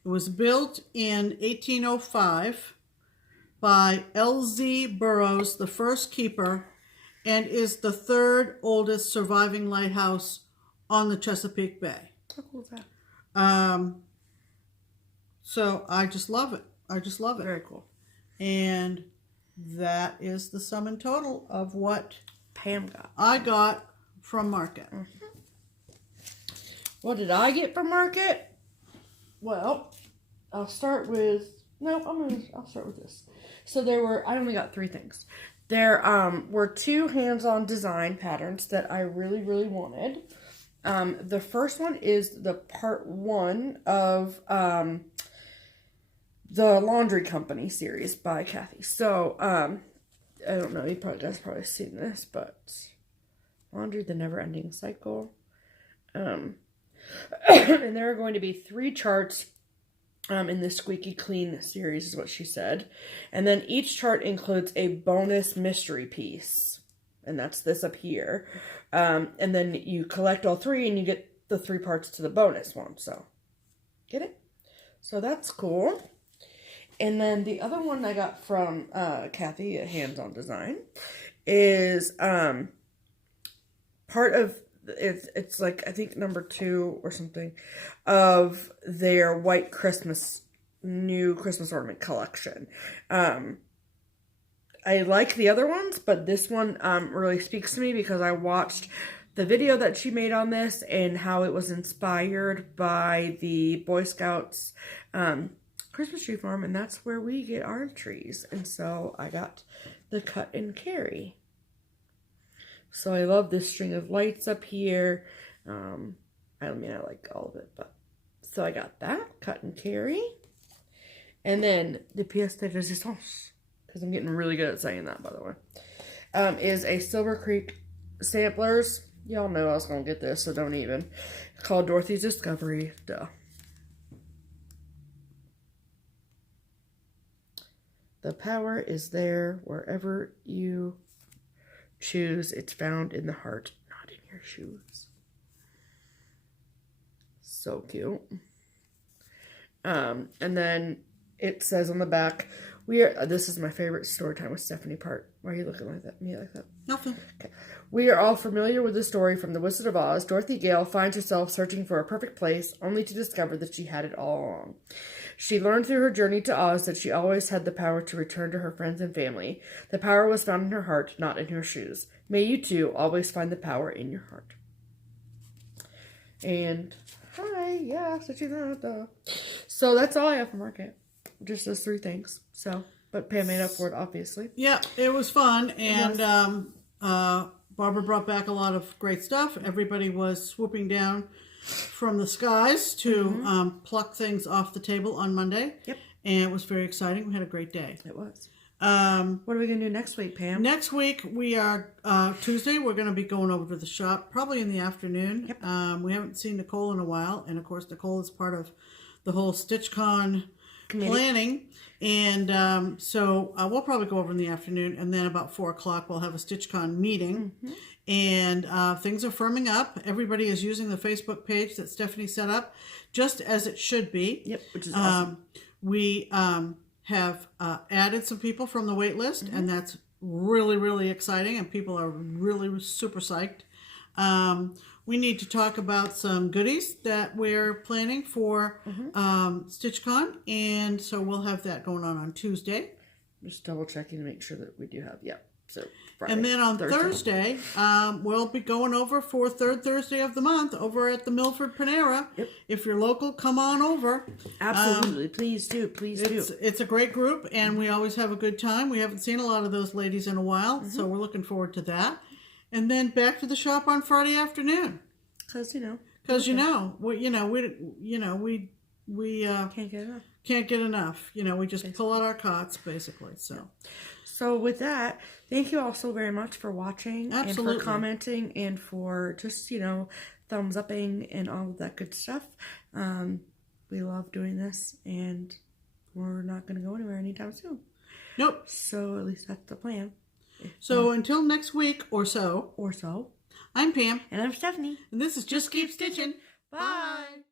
It was built in 1805 by L.Z. Burroughs, the first keeper, and is the third oldest surviving lighthouse on the Chesapeake Bay. How cool is that? So I just love it. I just love it. Very cool. And that is the sum and total of what Pam got. I got from market. What did I get from market? Well, I'll start with I'll start with this. So I only got 3 things. There were 2 hands-on design patterns that I really, really wanted. The first one is the part 1 of the Laundry Company series by Kathy. So, I don't know, you guys probably seen this, but Laundry, the Never-Ending Cycle. And there are going to be 3 charts in the Squeaky Clean series is what she said. And then each chart includes a bonus mystery piece. And that's this up here. And then you collect all 3 and you get the 3 parts to the bonus one. So, get it? So that's cool. And then the other one I got from Kathy at Hands On Design is part of it's like I think number 2 or something of their White Christmas new Christmas ornament collection. I like the other ones, but this one really speaks to me because I watched the video that she made on this and how it was inspired by the Boy Scouts Christmas tree farm, and that's where we get our trees. And so I got the cut and carry. So I love this string of lights up here. I mean, I like all of it, but so I got that cut and carry. And then the pièce de résistance, because I'm getting really good at saying that, by the way, is a Silver Creek Samplers. Y'all know I was going to get this, so don't even. It's called Dorothy's Discovery. Duh. The power is there wherever you choose. It's found in the heart, not in your shoes. So cute. And then it says on the back, This is my favorite story time with Stephanie part. Why are you looking like that? Me like that? Nothing. Okay. We are all familiar with the story from The Wizard of Oz. Dorothy Gale finds herself searching for a perfect place, only to discover that she had it all along. She learned through her journey to Oz that she always had the power to return to her friends and family. The power was found in her heart, not in her shoes. May you too always find the power in your heart. And hi, yeah, so that's all I have for market. Just those 3 things. So, but Pam made up for it, obviously. Yeah, it was fun, and Barbara brought back a lot of great stuff. Everybody was swooping down from the skies to pluck things off the table on Monday. Yep. And it was very exciting. We had a great day. It was. What are we going to do next week, Pam? Next week, we are, Tuesday, we're going to be going over to the shop, probably in the afternoon. Yep. We haven't seen Nicole in a while. And, of course, Nicole is part of the whole StitchCon planning. And so we'll probably go over in the afternoon. And then about 4 o'clock, we'll have a StitchCon meeting. And things are firming up. Everybody is using the Facebook page that Stephanie set up, just as it should be. Yep, which is awesome. We have added some people from the wait list, and that's really, really exciting, and people are really super psyched. We need to talk about some goodies that we're planning for StitchCon, and so we'll have that going on Tuesday. Just double checking to make sure that we do have, so Friday, and then on Thursday, we'll be going over for third Thursday of the month over at the Milford Panera. Yep. If you're local, come on over. Absolutely. Please do. It's a great group, and we always have a good time. We haven't seen a lot of those ladies in a while, so we're looking forward to that. And then back to the shop on Friday afternoon. Because we can't get enough. We just pull out our cots, basically. So with that, thank you all so very much for watching. Absolutely. And for commenting and for just, thumbs upping and all of that good stuff. We love doing this, and we're not going to go anywhere anytime soon. Nope. So at least that's the plan. So until next week or so, I'm Pam. And I'm Stephanie. And this is Just Keep Stitching. Bye.